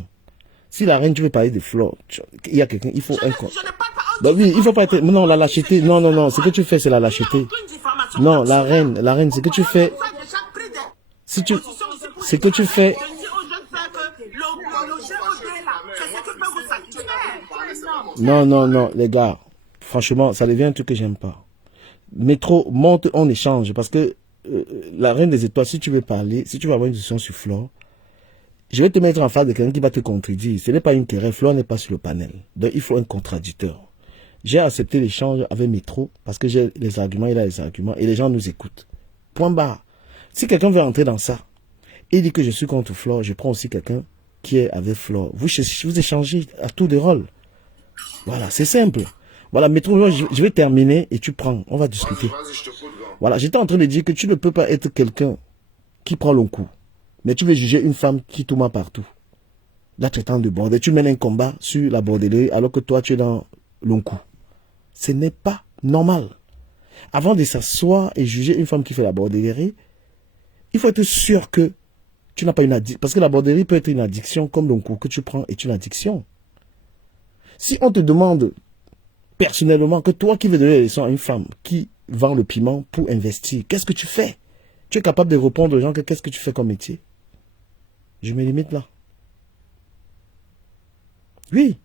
Si la reine, tu veux parler de flore, il y a quelqu'un, il faut un... Bah oui, il faut pas être... Non, la lâcheté, non, non, non, ce que tu fais, c'est la lâcheté. Non, la reine, ce que tu fais... Si tu... Ce que tu fais... Non, non, non, les gars, franchement, ça devient un truc que j'aime pas. Métro, monte, on échange, parce que la reine des étoiles, si tu veux parler, si tu veux avoir une discussion sur Flore, je vais te mettre en face de quelqu'un qui va te contredire. Ce n'est pas une querelle, Flore n'est pas sur le panel. Donc il faut un contradicteur. J'ai accepté l'échange avec Métro, parce que j'ai les arguments, il a les arguments, et les gens nous écoutent. Point barre. Si quelqu'un veut entrer dans ça, et dit que je suis contre Flore, je prends aussi quelqu'un qui est avec Flore. Vous échangez à tour de rôle. Voilà, c'est simple. Voilà, Métro, je vais terminer et tu prends. On va discuter. Vas-y, je te fous dedans. Voilà, j'étais en train de dire que tu ne peux pas être quelqu'un qui prend le coup. Mais tu veux juger une femme qui tourne partout. La traitant de bordel. Tu mènes un combat sur la bordellerie alors que toi, tu es dans le coup. Ce n'est pas normal. Avant de s'asseoir et juger une femme qui fait la bordellerie, il faut être sûr que tu n'as pas une addiction. Parce que la bordellerie peut être une addiction comme le coup que tu prends est une addiction. Si on te demande personnellement que toi qui veux donner les leçons à une femme qui vend le piment pour investir, qu'est-ce que tu fais? Tu es capable de répondre aux gens que qu'est-ce que tu fais comme métier? Je me limite là. Oui.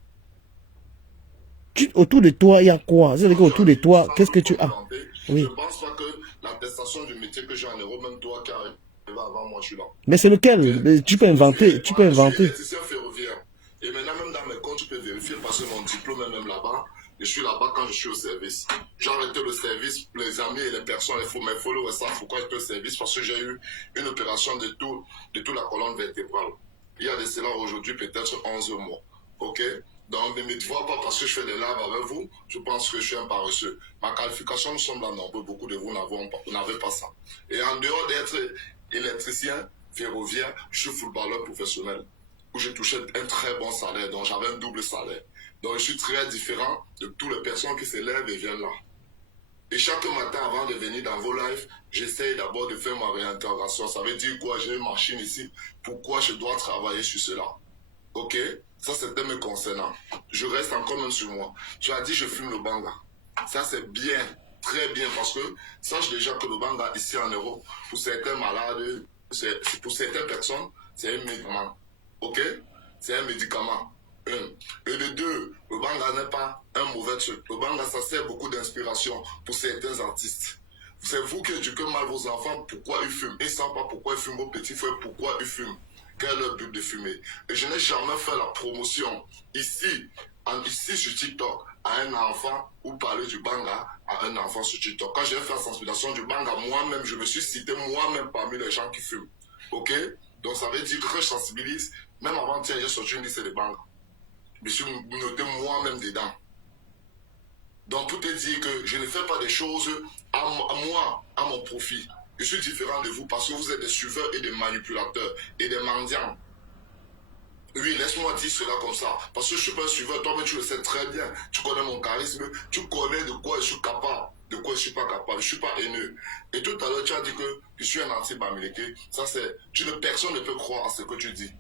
Autour de toi, il y a quoi? C'est-à-dire qu'autour de toi, qu'est-ce que tu as? Oui. Je pense pas que l'attestation du métier que j'ai en héros, même toi qui arrives avant moi, je suis là. Mais c'est lequel? Mais tu peux inventer, tu peux inventer. Je suis électricien ferroviaire. Et maintenant, même dans mes comptes, tu peux vérifier parce que mon diplôme est même là-bas. Je suis là-bas quand je suis au service. J'ai arrêté le service, les amis et les personnes, mes followers savent pourquoi j'étais au service, parce que j'ai eu une opération de tout la colonne vertébrale. Il y a de cela aujourd'hui peut-être 11 mois. Ok? Donc ne me vois pas parce que je fais des lives avec vous, je pense que je suis un paresseux. Ma qualification me semble là nombreux, beaucoup de vous n'avez pas ça. Et en dehors d'être électricien, ferroviaire, je suis footballeur professionnel, où j'ai touché un très bon salaire, donc j'avais un double salaire. Donc je suis très différent de toutes les personnes qui se lèvent et viennent là. Et chaque matin avant de venir dans vos lives, j'essaye d'abord de faire ma réintégration. Ça veut dire quoi? J'ai une machine ici. Pourquoi je dois travailler sur cela? Ok? Ça c'était me concernant. Je reste encore même sur moi. Tu as dit je fume le banga. Ça c'est bien, très bien, parce que sache déjà que le banga ici en Europe, pour certains malades, pour certaines personnes, c'est un médicament. Ok? C'est un médicament. Et de deux, le banga n'est pas un mauvais truc. Le banga, ça sert beaucoup d'inspiration pour certains artistes. C'est vous qui éduquez mal vos enfants, pourquoi ils fument. Ils ne savent pas pourquoi ils fument, vos petits frères, pourquoi ils fument. Quel est leur but de fumer? Et je n'ai jamais fait la promotion ici sur TikTok, à un enfant, ou parler du banga à un enfant sur TikTok. Quand j'ai fait la sensibilisation du banga, moi-même, je me suis cité moi-même parmi les gens qui fument. Ok? Donc ça veut dire que quand je sensibilise, même avant-hier, j'ai sorti une liste de banques. Je me suis noté moi-même dedans. Donc tout est dit que je ne fais pas des choses à moi, à mon profit. Je suis différent de vous parce que vous êtes des suiveurs et des manipulateurs et des mendiants. Oui, laisse-moi dire cela comme ça. Parce que je suis pas un suiveur, toi-même tu le sais très bien. Tu connais mon charisme, tu connais de quoi je suis capable, de quoi je suis pas capable. Je suis pas haineux. Et tout à l'heure, tu as dit que je suis un anti-Bamileke. Ça c'est, personne ne peut croire à ce que tu dis.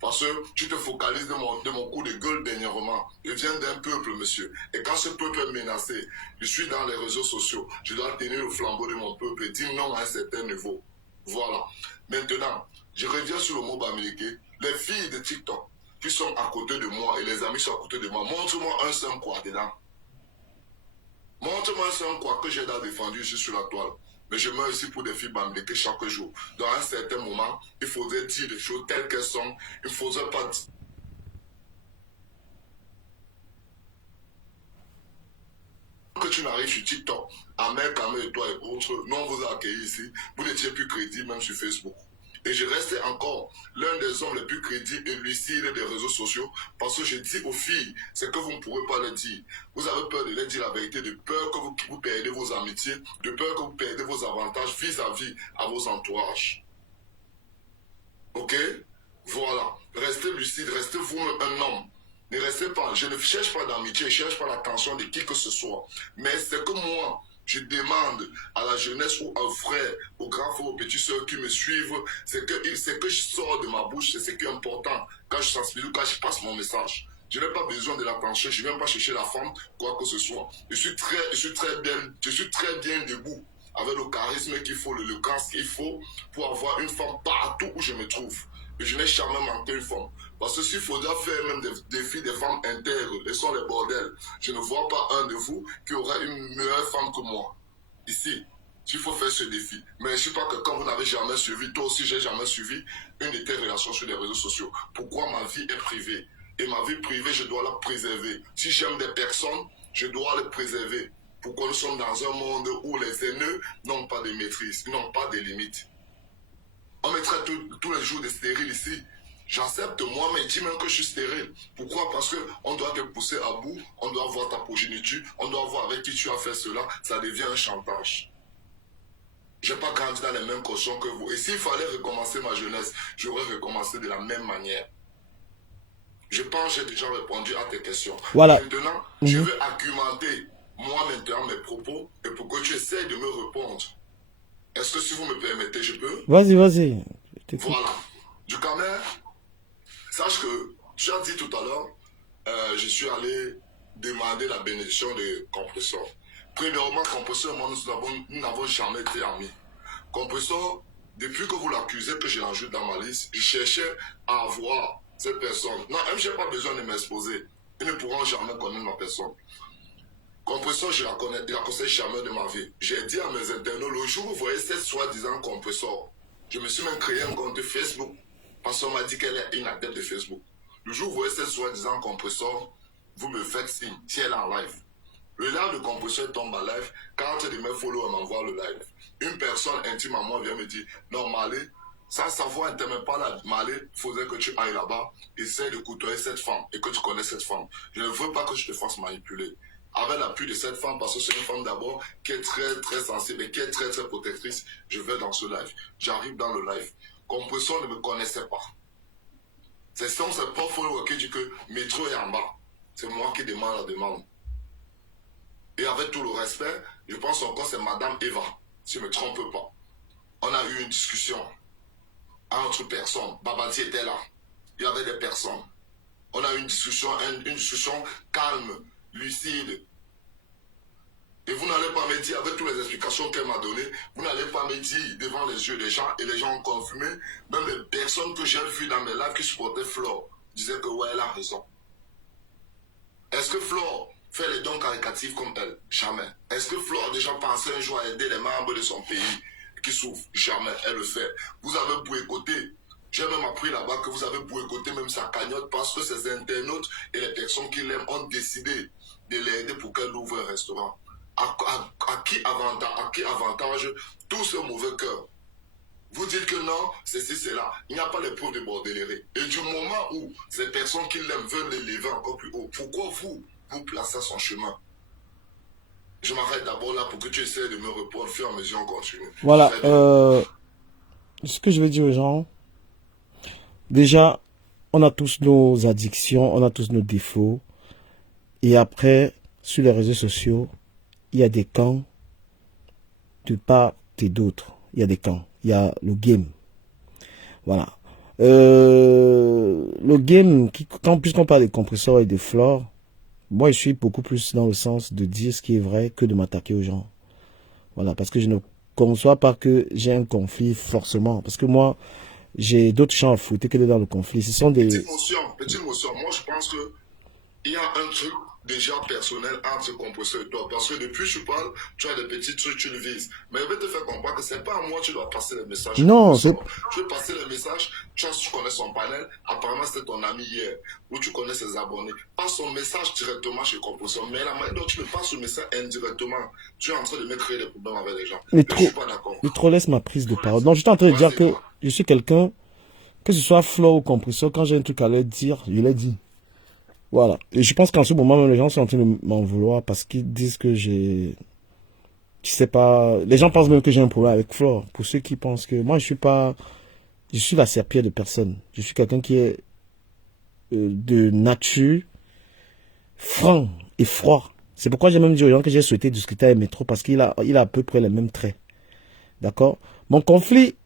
Parce que tu te focalises de mon coup de gueule dernièrement. Je viens d'un peuple, monsieur. Et quand ce peuple est menacé, je suis dans les réseaux sociaux. Je dois tenir le flambeau de mon peuple et dire non à un certain niveau. Voilà. Maintenant, je reviens sur le mot Bamileke. Les filles de TikTok qui sont à côté de moi et les amis sont à côté de moi, montre-moi un seul quoi dedans. Montre-moi un seul quoi que j'ai là défendu ici sur la toile. Mais je meurs ici pour des filles Bamileke chaque jour. Dans un certain moment, il faudrait dire des choses telles qu'elles sont. Il ne faudrait pas dire que tu n'arrives sur TikTok, Ahmed, Kamel et toi et autres, nous on vous a accueillis ici. Vous n'étiez plus crédible même sur Facebook. Et je restais encore l'un des hommes les plus crédibles et lucides des réseaux sociaux parce que je dis aux filles, c'est que vous ne pourrez pas leur dire. Vous avez peur de leur dire la vérité, de peur que vous perdez vos amitiés, de peur que vous perdez vos avantages vis-à-vis à vos entourages. Ok? Voilà. Restez lucide, restez vous-même un homme. Ne restez pas, je ne cherche pas d'amitié, je ne cherche pas l'attention de qui que ce soit. Mais c'est que moi, je demande à la jeunesse ou aux frères, aux grands frères, aux petites soeurs qui me suivent, c'est que je sors de ma bouche, c'est ce qui est important quand je sensibilise ou quand je passe mon message. Je n'ai pas besoin de l'attention, je ne viens pas chercher la femme, quoi que ce soit. Je suis très bien debout, avec le charisme qu'il faut, le cas qu'il faut pour avoir une femme partout où je me trouve. Et je n'ai jamais manqué une femme. Parce que s'il faudra faire même des filles, des femmes intègres, elles sont les bordels. Je ne vois pas un de vous qui aura une meilleure femme que moi. Ici, s'il faut faire ce défi. Mais je ne suis pas que quand vous n'avez jamais suivi, toi aussi j'ai jamais suivi une de tes relations sur les réseaux sociaux. Pourquoi ma vie est privée? Et ma vie privée, je dois la préserver. Si j'aime des personnes, je dois les préserver. Pourquoi nous sommes dans un monde où les haineux n'ont pas de maîtrise, n'ont pas de limites. On me traite tous les jours de stérile ici. J'accepte moi, mais dis même que je suis stérile. Pourquoi? Parce qu'on doit te pousser à bout, on doit voir ta progéniture, on doit voir avec qui tu as fait cela. Ça devient un chantage. Je n'ai pas grandi dans les mêmes cochons que vous. Et s'il fallait recommencer ma jeunesse, j'aurais recommencé de la même manière. Je pense que j'ai déjà répondu à tes questions. Voilà. Maintenant, je vais argumenter moi maintenant mes propos et pour que tu essaies de me répondre. Est-ce que si vous me permettez, je peux? Vas-y. Voilà. Du Camer, sache que tu as dit tout à l'heure, je suis allé demander la bénédiction de Compressor. Premièrement, Compressor, moi, nous n'avons jamais été amis. Compressor, depuis que vous l'accusez, que je l'ajoute dans ma liste, je cherchais à avoir cette personne. Non, même je n'ai pas besoin de m'exposer. Ils ne pourront jamais connaître ma personne. Compressor, je la connais jamais de ma vie. J'ai dit à mes internautes, le jour où vous voyez cette soi-disant Compressor, je me suis même créé un compte Facebook. Parce qu'on m'a dit qu'elle est une adepte de Facebook. Le jour où vous voyez cette soi-disant Compressor, vous me faites signe, si elle est en live. Le live de Compressor tombe en live, quand de mes followers m'envoient le live. Une personne intime à moi vient me dire, non Malé, sans savoir, elle ne t'aime pas là. Malé, il faudrait que tu ailles là-bas, essaie de côtoyer cette femme et que tu connais cette femme. Je ne veux pas que je te fasses manipuler. Avec l'appui de cette femme, parce que c'est une femme d'abord qui est très très sensible et qui est très très protectrice, je vais dans ce live. J'arrive dans le live. Compressor ne me connaissait pas. C'est son portfolio qui dit que métro est en bas. C'est moi qui demande la demande. Et avec tout le respect, je pense encore c'est Madame Eva, si je ne me trompe pas. On a eu une discussion entre personnes. Babati était là. Il y avait des personnes. On a eu une discussion calme, lucide. Et vous n'allez pas me dire, avec toutes les explications qu'elle m'a données, vous n'allez pas me dire devant les yeux des gens, et les gens ont confirmé, même les personnes que j'ai vues dans mes lives qui supportaient Flore, disaient que ouais, elle a raison. Est-ce que Flore fait les dons caricatifs comme elle? Jamais. Est-ce que Flore a déjà pensé un jour à aider les membres de son pays qui souffrent? Jamais. Elle le fait. Vous avez boycotté. J'ai même appris là-bas que vous avez boycotté même sa cagnotte parce que ses internautes et les personnes qui l'aiment ont décidé de l'aider pour qu'elle ouvre un restaurant. À qui avantage tout ce mauvais cœur? Vous dites que non, ceci, c'est là. Il n'y a pas les preuves de bordellerie. Et du moment où ces personnes qui l'aiment veulent l'élever encore plus haut, pourquoi vous placez à son chemin? Je m'arrête d'abord là pour que tu essaies de me répondre, fur et à mesure on continue. Voilà, ce que je vais dire aux gens, déjà, on a tous nos addictions, on a tous nos défauts. Et après, sur les réseaux sociaux, il y a des camps de part et d'autre. Il y a des camps. Il y a le game. Voilà. Le game, puisqu'on parle des compresseurs et des flores, moi je suis beaucoup plus dans le sens de dire ce qui est vrai que de m'attaquer aux gens. Voilà, parce que je ne conçois pas que j'ai un conflit forcément. Parce que moi, j'ai d'autres champs à foutre que d'être dans le conflit. Ce sont des... Petite motion. Moi je pense que il y a un truc déjà personnel entre ce compresseur et toi. Parce que depuis que je parle, tu as des petits trucs, tu le vises. Mais je vais te faire comprendre que c'est pas à moi que tu dois passer les messages. Non, c'est... Tu veux passer les messages, tu connais son panel. Apparemment, c'était ton ami hier, où tu connais ses abonnés. Passe son message directement chez le compresseur. Mais la manière dont tu me passes le message indirectement, tu es en train de me créer des problèmes avec les gens. Mais je suis pas d'accord. Il trop laisse ma prise de parole. Donc, je suis en train de dire que je suis quelqu'un, que ce soit flow ou compresseur, quand j'ai un truc à leur dire, je l'ai dit. Voilà. Et je pense qu'en ce moment, même les gens sont en train de m'en vouloir parce qu'ils disent que j'ai... Je sais pas... Les gens pensent même que j'ai un problème avec Flore. Pour ceux qui pensent que... Moi, je suis pas... Je suis la serpillère de personne. Je suis quelqu'un qui est de nature franc et froid. C'est pourquoi j'ai même dit aux gens que j'ai souhaité discuter avec Métro parce qu'il a à peu près les mêmes traits. D'accord? Mon conflit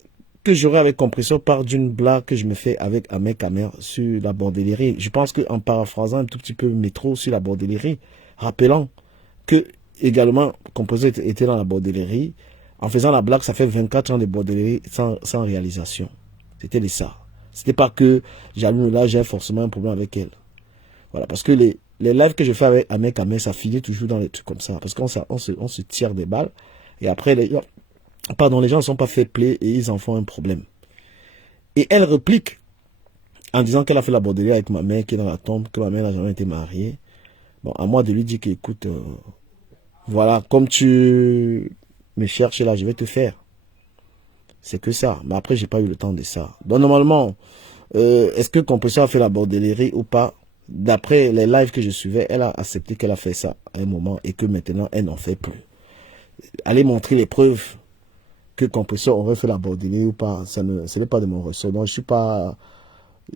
que j'aurai avec Compresseur part d'une blague que je me fais avec Ahmed Kamer sur la bordellerie. Je pense qu'en paraphrasant un tout petit peu Métro sur la bordellerie, rappelant que également Compresseur était dans la bordellerie, en faisant la blague, ça fait 24 ans de bordellerie sans réalisation. C'était les ça. C'était pas que j'allume là, j'ai forcément un problème avec elle. Voilà, parce que les lives que je fais avec Ahmed Kamer, ça finit toujours dans les trucs comme ça. Parce qu'on se tire des balles. Et après, les gens ne sont pas fait play et ils en font un problème. Et elle réplique en disant qu'elle a fait la bordellerie avec ma mère qui est dans la tombe, que ma mère n'a jamais été mariée. Bon, à moi de lui dire qu'écoute, voilà, comme tu me cherches là, je vais te faire. C'est que ça. Mais après, j'ai pas eu le temps de ça. Donc normalement, est-ce que Compresseur a fait la bordellerie ou pas? D'après les lives que je suivais, elle a accepté qu'elle a fait ça à un moment et que maintenant, elle n'en fait plus. Allez montrer les preuves que Compresseur aurait fait la bordellerie ou pas, ce n'est pas de mon ressort. Donc je suis pas,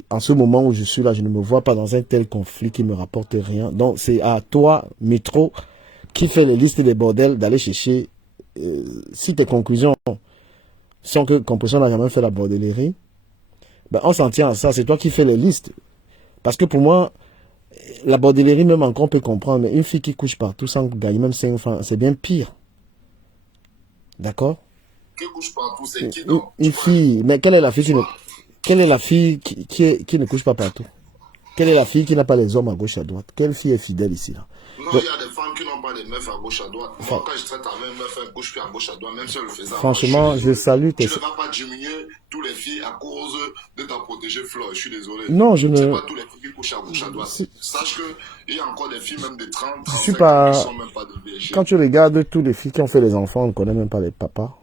en ce moment où je suis là, je ne me vois pas dans un tel conflit qui me rapporte rien. Donc c'est à toi, Métro, qui fait les listes des bordels, d'aller chercher, si tes conclusions sont que Compresseur n'a jamais fait la bordellerie, ben on s'en tient à ça, c'est toi qui fais les listes. Parce que pour moi, la bordellerie même encore on peut comprendre, mais une fille qui couche partout sans gagner même 5 francs, c'est bien pire. D'accord? Qui couche partout, c'est qui donc? Une fille, mais quelle est la fille qui ne couche pas partout? Quelle est la fille qui n'a pas les hommes à gauche à droite? Quelle fille est fidèle ici là? Non, il y a des femmes qui n'ont pas des meufs à gauche à droite. Moi, quand je traite à même meuf, elle couche plus à gauche à droite, même si elle le faisait. Franchement, je salue tes... Tu ne vas pas diminuer toutes les filles à cause de ta protégée Flore. Je suis désolé. Non, je ne... C'est pas tous les filles qui couchent à gauche à droite. Sache qu'il y a encore des filles, même de 30, 35, je suis pas... qui ne sont même pas de VG. Quand tu regardes toutes les filles qui ont fait les enfants, on ne connaît même pas les papas.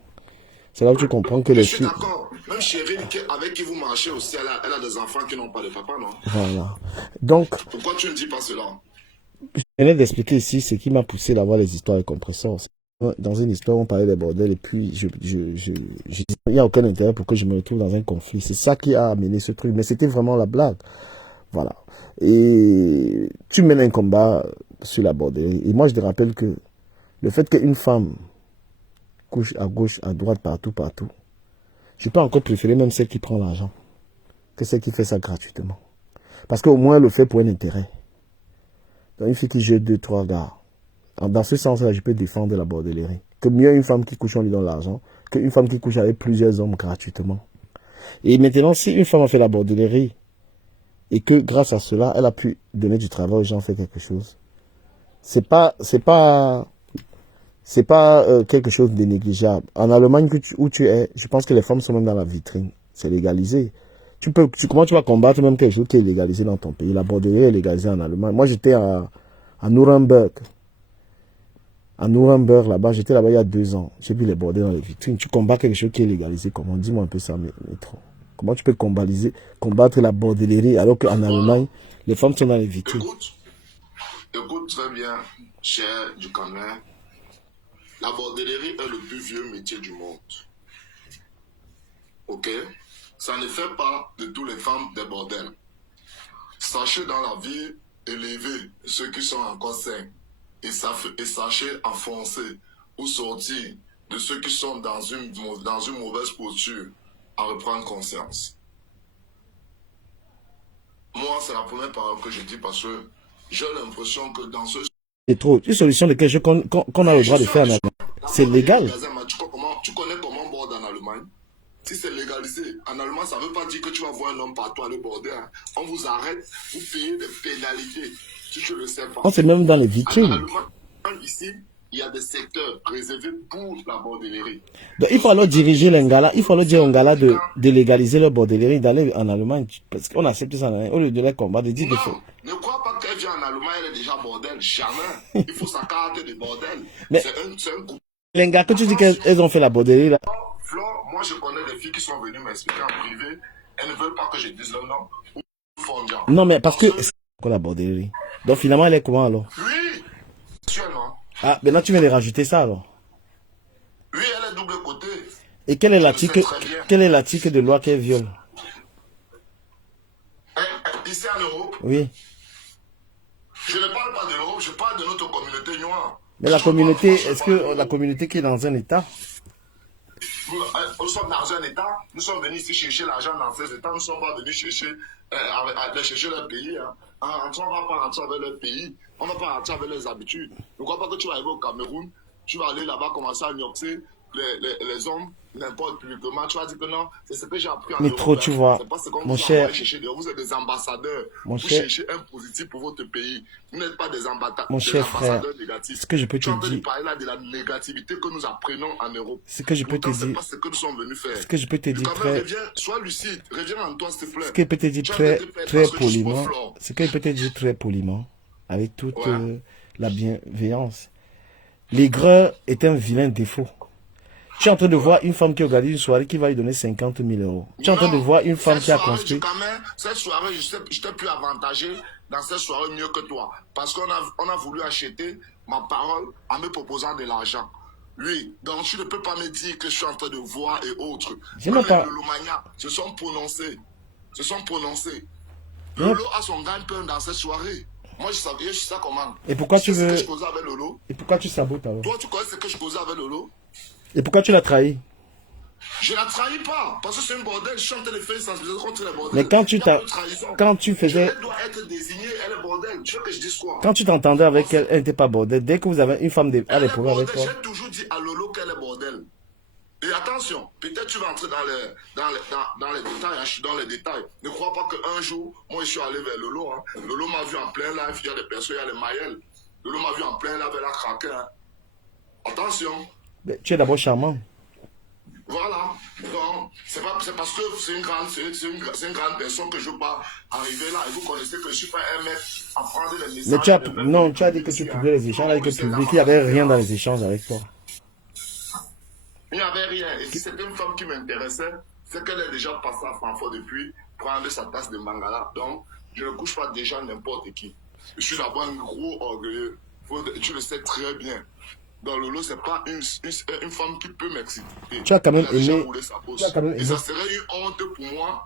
C'est là où tu comprends que les filles... Je suis d'accord. Même Chérie, avec qui vous marchez aussi, elle a des enfants qui n'ont pas de papa, non? Voilà. Donc... Pourquoi tu ne dis pas cela? Je venais d'expliquer ici ce qui m'a poussé d'avoir les histoires de Compresseur. Dans une histoire, on parlait des bordels et puis il n'y a aucun intérêt pour que je me retrouve dans un conflit. C'est ça qui a amené ce truc. Mais c'était vraiment la blague. Voilà. Et tu mènes un combat sur la bordellerie. Et moi, je te rappelle que le fait qu'une femme couche à gauche, à droite, partout, je peux encore préférer même celle qui prend l'argent que celle qui fait ça gratuitement. Parce qu'au moins, elle le fait pour un intérêt. Donc, une fille qui jette 2-3 gars. Dans ce sens-là, je peux défendre la bordellerie. Que mieux une femme qui couche, on lui donne l'argent, qu'une femme qui couche avec plusieurs hommes gratuitement. Et maintenant, si une femme a fait la bordellerie, et que grâce à cela, elle a pu donner du travail aux gens, faire quelque chose, c'est pas quelque chose de négligeable. En Allemagne, où tu es, je pense que les femmes sont même dans la vitrine. C'est légalisé. Comment tu vas combattre même quelque chose qui est légalisé dans ton pays? La bordellerie est légalisée en Allemagne. Moi, j'étais à Nuremberg. à Nuremberg, là-bas. J'étais là-bas il y a 2 ans. J'ai vu les bordels dans les vitrines. Tu combats quelque chose qui est légalisé. Comment? Dis-moi un peu ça, Métro. Comment tu peux combattre la bordellerie alors qu'en Allemagne, les femmes sont dans les vitrines? Écoute très bien, cher Ducamin. La bordellerie est le plus vieux métier du monde. Ok? Ça ne fait pas de toutes les femmes des bordels. Sachez dans la vie élever ceux qui sont encore sains. Et sachez enfoncer ou sortir de ceux qui sont dans une mauvaise posture à reprendre conscience. Moi, c'est la première parole que je dis parce que j'ai l'impression que dans ce... C'est trop. Une solution de quelque chose qu'on a le droit de faire en Allemagne. C'est légal. Tu connais comment borde en Allemagne? Si c'est légalisé, en Allemagne, ça ne veut pas dire que tu vas voir un homme partout aller border. Hein. On vous arrête, vous payez des pénalités. Si tu ne le sais pas. On c'est même dans les vitrines. En Allemagne, ici, il y a des secteurs réservés pour la bordellerie. Donc, il faut alors diriger les Ngala, il faut alors dire aux Ngala de légaliser leur bordellerie, d'aller en Allemagne, parce qu'on accepte ça en Allemagne, au lieu de les combattre, de dire de faire. Ne crois pas qu'elle vient en Allemagne, elle est déjà bordel. Jamais. Il faut sa carte de bordel. Mais c'est un coup. Les gars, que tu dis qu'elles ont fait la bordellerie là. Flore, moi je connais des filles qui sont venues m'expliquer en privé. Elles ne veulent pas que je dise leur nom. Ou Fondian. Non, mais parce que c'est quoi la bordellerie? Donc finalement, elle est comment alors? Oui. Non. Ah, maintenant tu viens de rajouter ça alors. Oui, elle est double côté. Et quel est l'article de loi qu'elle viole? Ici en Europe? Oui. Je ne parle pas de l'Europe, je parle de notre communauté noire. Mais la communauté, est-ce que la communauté qui est dans un état? Nous sommes dans un état, nous sommes venus ici chercher l'argent dans ces états, nous ne sommes pas venus chercher, chercher leur pays. Hein. On ne va pas rentrer avec leur pays, on ne va pas rentrer avec leurs habitudes. Ne crois pas que tu vas arriver au Cameroun, tu vas aller là-bas commencer à gnoxer les hommes, n'importe publiquement. Tu vas dire que non, c'est ce que j'ai appris en Mais Europe. trop, tu vois, c'est pas ce qu'on mon vous cher, vous êtes des ambassadeurs. Vous cherchez un positif pour votre pays. Vous n'êtes pas des ambassadeurs négatifs. Ce que je peux tu te dire, parler là de la négativité que nous apprenons en Europe. Ce que je peux te dire, c'est pas ce que nous sommes venus faire. Ce que je peux te dire sois lucide, reviens en toi s'il te plaît. Ce que je peux te dire très poliment, ce que je peux te dire très poliment, avec toute la bienveillance. L'aigreur est un vilain défaut. Tu es en train de voir une femme qui organise une soirée qui va lui donner 50 000 euros. Tu es en train de voir une femme qui a construit. Cette soirée, je t'ai plus avantagé dans cette soirée mieux que toi. Parce qu'on a voulu acheter ma parole en me proposant de l'argent. Oui, donc tu ne peux pas me dire que je suis en train de voir et autres. Je n'ai pas. Lomania se sont prononcés. Lolo a son gagne-pain dans cette soirée. Moi, je savais ça comment. Et pourquoi tu veux. Ce que je causais avec Lolo. Et pourquoi tu sabotes alors? Toi, tu connais ce que je causais avec Lolo? Et pourquoi tu l'as trahi? Je ne la trahis pas, parce que c'est un bordel, je suis en train de faire sensibiliser contre les bordels. Mais quand tu faisais... Elle doit être désignée, elle est bordel, tu veux que je dise quoi? Quand tu t'entendais avec elle, elle n'était pas bordel. Dès que vous avez une femme à l'époque avec toi... J'ai toujours dit à Lolo qu'elle est bordel. Et attention, peut-être tu vas entrer dans les détails, je suis dans les détails. Ne crois pas qu'un jour, moi je suis allé vers Lolo. Hein. Lolo m'a vu en plein live, il y a des personnes, il y a les mailles. Lolo m'a vu en plein live, elle a craqué. Hein. Attention. Mais tu es d'abord charmant. Voilà. Donc, c'est parce que c'est une grande personne que je ne veux pas arriver là. Et vous connaissez que je ne suis pas un mec à prendre les messages. Mais tu as dit que tu publiais les échanges avec le public. Il n'y avait rien dans les échanges avec toi. Il n'y avait rien. Et si c'était une femme qui m'intéressait, c'est qu'elle est déjà passée à Francfort depuis prendre sa tasse de mangala. Donc, je ne couche pas déjà n'importe qui. Je suis d'abord un gros orgueilleux. Tu le sais très bien. Dans Lolo, c'est pas une femme qui peut m'exciter. Tu as quand même aimé. Et ça serait une honte pour moi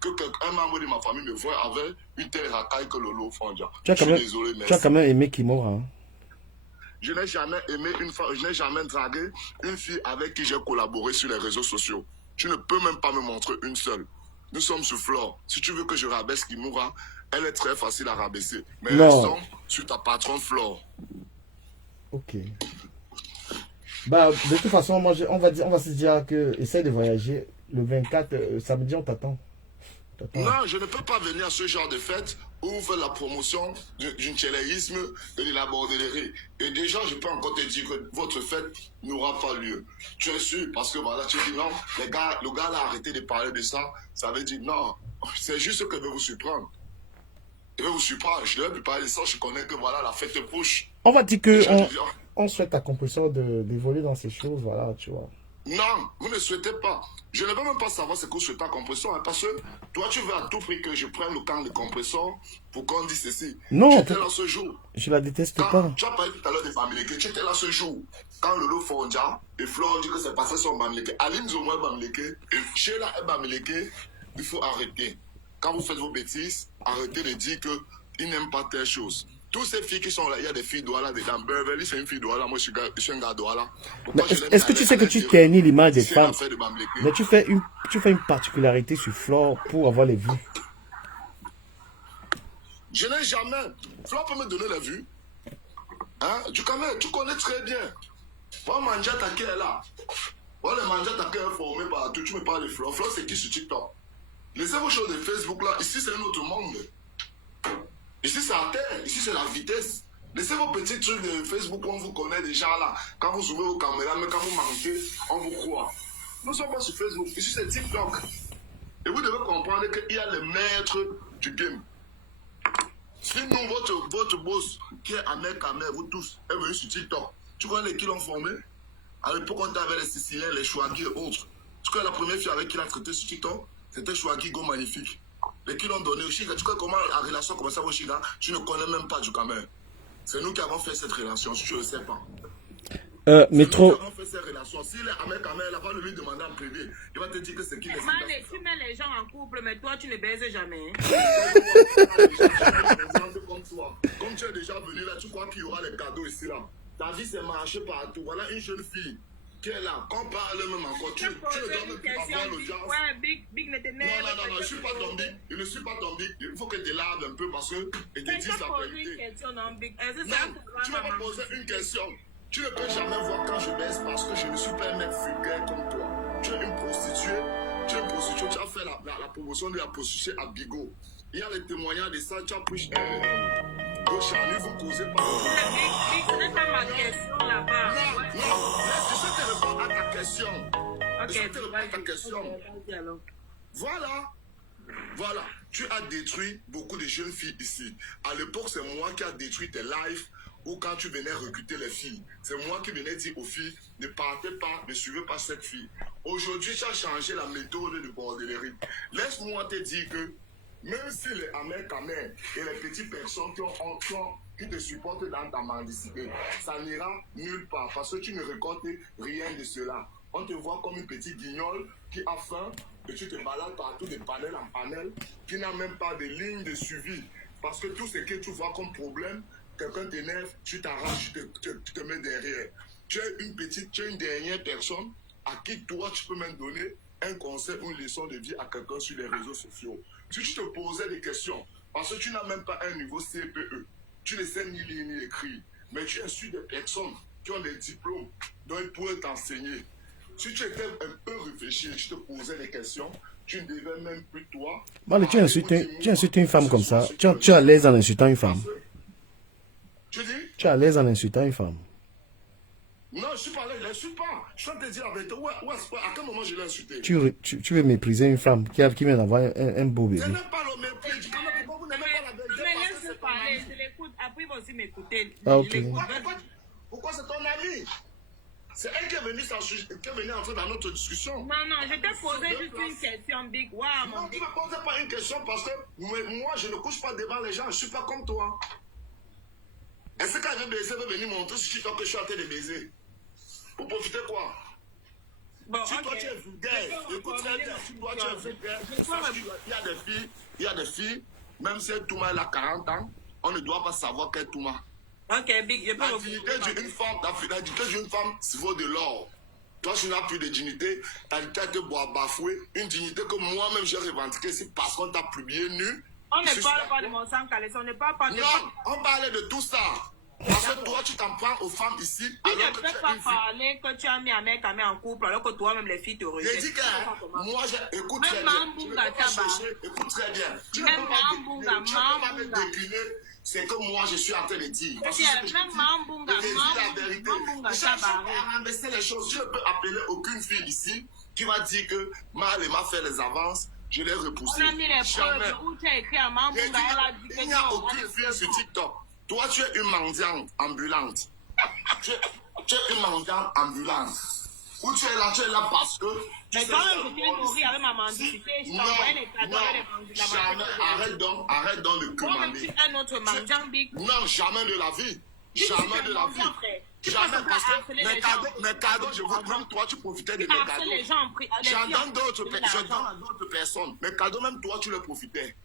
que un membre de ma famille me voit avec une telle racaille que Lolo Fondia. Je suis désolé, merci. Tu as quand même aimé Kimora. Hein? Je n'ai jamais aimé une femme, je n'ai jamais dragué une fille avec qui j'ai collaboré sur les réseaux sociaux. Tu ne peux même pas me montrer une seule. Nous sommes sur Flore. Si tu veux que je rabaisse Kimura, elle est très facile à rabaisser. Mais restons sur ta patronne Flore. Ok. Bah, de toute façon, moi, on va se dire que essaye de voyager le 24 samedi, on t'attend. Non, je ne peux pas venir à ce genre de fête où vous faites la promotion du tchéléisme et de la bordellerie. Et déjà, je peux encore te dire que votre fête n'aura pas lieu. Tu es sûr, parce que voilà, tu dis non, le gars là a arrêté de parler de ça. Ça veut dire non, c'est juste que je vais vous surprendre. Je vais vous surprendre, je ne vais plus parler de ça, je connais que voilà, la fête push. On va dire que on souhaite à compresseur d'évoluer dans ces choses, voilà, tu vois. Non, vous ne souhaitez pas. Je ne veux même pas savoir ce que vous souhaitez à compresseur, hein, parce que toi, tu veux à tout prix que je prenne le camp de compresseur pour qu'on dise ceci. Non, J'étais là ce jour. je la déteste Quand, pas. tu as parlé tout à l'heure de Bamileke, tu étais là ce jour. Quand Lolo Fondia et Flore dit que c'est passé sur Bamileke, Aline Zomo est Bamileke, et Sheila est Bamileke, il faut arrêter. Quand vous faites vos bêtises, arrêtez de dire qu'ils n'aiment pas telle chose. Toutes ces filles qui sont là, il y a des filles Douala dedans. Beverly, c'est une fille Douala. Moi, je suis un gars Douala. Mais est-ce que tu sais que tu ternis l'image des femmes? Mais tu fais une particularité sur Flore pour avoir les vues. Je n'ai jamais. Flore peut me donner les vues. Hein? Tu connais très bien. Moi, Manjata qui est là. Moi, le Manjata qui est formé partout. Tu me parles de Flore. Flore, c'est qui sur TikTok? Laissez vos choses de Facebook là. Ici, c'est un autre monde. Ici, c'est la terre. Ici, c'est la vitesse. Laissez vos petits trucs de Facebook, on vous connaît déjà là. Quand vous ouvrez vos caméras, mais quand vous mentez, on vous croit. Nous ne sommes pas sur Facebook. Ici, c'est TikTok. Et vous devez comprendre qu'il y a le maître du game. Si nous, votre boss, qui est Ahmed Kamer, vous tous, est venu sur TikTok, tu connais qui l'ont formé? À l'époque, on était avec les Siciliens, les Chouagui et autres. Tu connais la première fille avec qui il a traité sur TikTok? C'était Chouagui Go Magnifique. Et qui l'ont donné au Chiga. Tu connais comment la relation commence au Chiga? Tu ne connais même pas du Kamer. C'est nous qui avons fait cette relation, si tu ne le sais pas. Métro. Nous qui avons fait cette relation. Si les Ahmed Kamer, il va lui demander en privé. Il va te dire que c'est qui les Mané, tu mets les gens en couple, mais toi, tu ne baises jamais. Comme tu es déjà venu là, tu crois qu'il y aura les cadeaux ici là. Ta vie c'est marché partout. Voilà une jeune fille qui est là. Quand on parle même encore, tu ne dois même plus avoir l'audience. Ouais, Big ne te Non, je ne suis pas ton Big. Je ne suis pas ton Big. Il faut que tu laves un peu parce que et te dises la vérité. Non, tu vas me poser une question. Tu ne peux jamais voir quand je baisse parce que je ne suis pas un mec vulgaire comme toi. Tu es une prostituée. Tu as fait la promotion de la prostituée à Bigot. Il y a les témoignages de ça. Tu as pris Gauchani, vous causez pas. Big, ce n'est pas ma question là-bas. Non, laisse, je te réponds à ta question. Ok, Je te réponds à ta question. vas-y alors. Voilà, tu as détruit beaucoup de jeunes filles ici. À l'époque, c'est moi qui a détruit tes lives ou quand tu venais recruter les filles. C'est moi qui venais dire aux filles, ne partez pas, ne suivez pas cette fille. Aujourd'hui, tu as changé la méthode de bordellerie. Laisse-moi te dire que même si les Ahmed Kamer et les petites personnes qui te supportent dans ta mendicité, ça n'ira nulle part parce que tu ne récoltes rien de cela. On te voit comme une petite guignole qui a faim et tu te balades partout de panel en panel, qui n'a même pas de ligne de suivi. Parce que tout ce que tu vois comme problème, quelqu'un t'énerve, tu t'arraches, tu te mets derrière. Tu es une dernière personne à qui toi tu peux même donner un conseil ou une leçon de vie à quelqu'un sur les réseaux sociaux. Si tu te posais des questions, parce que tu n'as même pas un niveau CPE, tu ne sais ni lire ni écrire, mais tu insultes des personnes qui ont des diplômes dont ils pourraient t'enseigner. Si tu étais un peu réfléchi et tu te posais des questions, tu ne devais même plus toi. Bon, tu insultes une femme comme ça. Tu es à l'aise en insultant une femme. Tu dis? Tu es à l'aise en insultant une femme. Non, je suis pas là, je l'insulte pas. Je suis en train de te dire la vérité. À quel moment je l'ai insulté? Tu veux mépriser une femme qui vient d'avoir un beau bébé. Ce n'est pas le mépris. Pourquoi vous n'aimez pas la vérité? Mais laisse parler, je l'écoute. Après, il va aussi m'écouter. Ah, ok. Pourquoi c'est ton ami? C'est elle qui est venue entrer dans notre discussion. Non, je t'ai posé juste une question, Big. Wow, non, tu ne me poses pas une question parce que moi, je ne couche pas devant les gens. Je ne suis pas comme toi. Est-ce que quand je vais baiser, elle veut venir montrer sur TikTok que je suis en train de baiser? Pour profiter quoi? Bon, si toi tu es vulgaire, écoute très bien, si toi tu es vulgaire, il y a des filles, même si Touma a 40 ans, on ne doit pas savoir qu'elle est Touma. Ok, Big, je peux la dignité d'une femme, vaut de l'or. Toi, tu n'as plus de dignité, ta dignité a été bafouée, une dignité que moi-même j'ai revendiquée, c'est parce qu'on t'a publié nu. On ne parle pas de mon sang calé, on ne parle pas de... Non, on parlait de tout ça. Parce que toi, tu t'en prends aux femmes ici. Tu ne peux pas parler que tu as mis un mec en couple alors que toi-même les filles te rejettent. J'ai dit que moi, écoute très bien. Écoute très bien. Tu ne peux pas me décliner ce que moi je suis en train de dire. Parce que je dis la vérité. Je cherche à ramasser les choses. Je ne peux appeler aucune fille ici qui va dire que Mal m'a fait les avances. Je l'ai repoussé. On a mis les preuves où tu as écrit à Mambunga. Il n'y a aucune fille sur TikTok. Toi, tu es une mendiante ambulante. tu es une mendiante ambulance. Ou tu es là parce que... Mais toi-même, tu t'es nourri avec ma mendicité. Je t'envoyais les cadeaux avec la jamais. Arrête donc de commander. Toi-même, tu es un autre mendiant, Big. Non, jamais de la vie. Jamais de la vie. Jamais parce que mes cadeaux, je vois même toi, tu profitais de mes cadeaux. J'en donne d'autres personnes. Mes cadeaux, même toi, tu les profitais.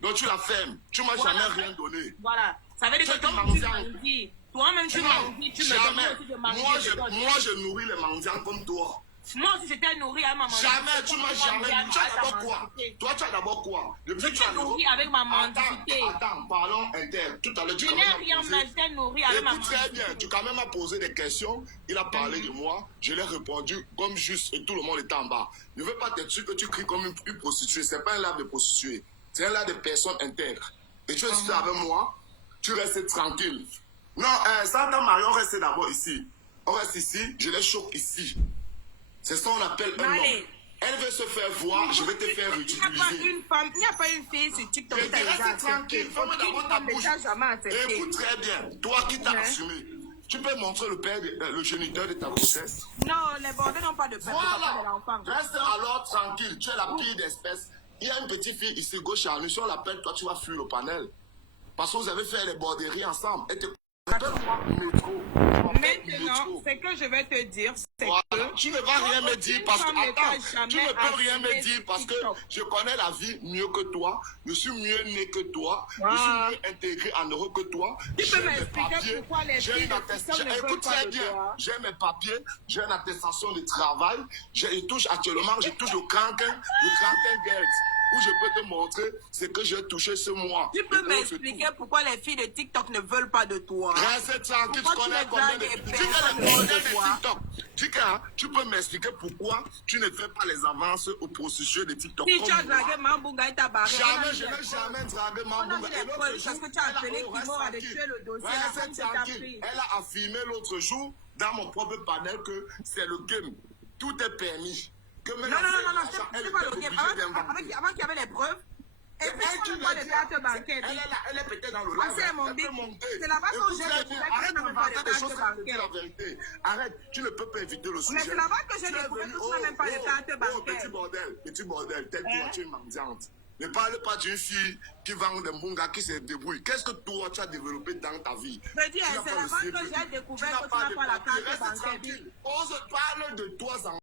Donc tu la fermes. Tu m'as jamais rien donné. Voilà. Ça veut dire que toi, tu mendis. Toi-même, tu mendis. Tu me donnes aussi de manger. Moi, je nourris les mendiants comme toi. Moi aussi, j'étais nourri avec ma mendicité. Jamais, tu m'as jamais. Tu as d'abord quoi? Toi, tu as d'abord quoi? Je t'ai nourri avec ma mendicité. Attends, parlons interne. Tout à l'heure, tu je n'ai rien, mais j'étais nourri avec ma mendicité. Très bien, tu quand même as posé des questions. Il a parlé de moi. Je l'ai répondu comme juste et tout le monde était en bas. Ne veux pas t'être sûr que tu cries comme une prostituée. Ce n'est pas un lave de prostituée. C'est un lave de personnes intègres. Et tu es ici avec moi. Tu restes tranquille. Non, Santa Marie, on reste d'abord ici. On reste ici. Je les choque ici. C'est ça qu'on appelle un homme. Elle veut se faire voir, je vais te faire utiliser. Il n'y a pas une fille sur TikTok qui t'a déjà accepté. Tranquille, fais-moi d'abord ta bouche. Écoute très bien, toi qui t'as assumé, tu peux montrer le géniteur de ta grossesse? Non, les bordels n'ont pas de père. Voilà, reste alors tranquille, tu es la pire d'espèce. Il y a une petite fille ici, gauche à nous, si on l'appelle, toi tu vas fuir le panel. Parce que vous avez fait les borderies ensemble. Et maintenant, ce que je vais te dire, c'est que... Tu ne vas rien me dire parce que... Attends, tu ne peux rien me dire parce que je connais la vie mieux que toi. Je suis mieux né que toi. Je suis mieux intégré en Europe que toi. Tu peux m'expliquer pourquoi les filles de TikTok ne veulent pas de toi? J'ai mes papiers, j'ai une attestation de travail. Je touche le Crankin Girls. Où je peux te montrer ce que j'ai touché ce mois. Tu peux m'expliquer pourquoi les filles de TikTok ne veulent pas de toi? Reste tranquille, tu connais combien de TikTok. Tu peux m'expliquer pourquoi tu ne fais pas les avances aux prostituées de TikTok? Si tu as dragué Mambunga et ta barre. Jamais, je n'ai jamais dragué Mambunga. Parce que tu as appelé Kimor à tuer le dossier. Elle a affirmé l'autre jour dans mon propre panel que c'est le game. Tout est permis. Non, c'est pas le game. Avant qu'il y avait les preuves, et puis tu vois les cartes bancaires. Elle est peut-être dans le live. C'est là-bas que j'ai découvert Arrête que tu n'avais pas les cartes bancaires. la vérité. Arrête, tu ne peux pas éviter le sujet. Mais c'est là-bas que j'ai découvert que tu n'as même pas les cartes bancaires. Petit bordel, tel que tu es mendiante. Ne parle pas d'une fille qui vend des mbungas, qui se débrouille. Qu'est-ce que toi, tu as développé dans ta vie? Je veux dire, c'est là-bas que j'ai découvert que tu n'as pas la carte bancaire. On se parle de toi en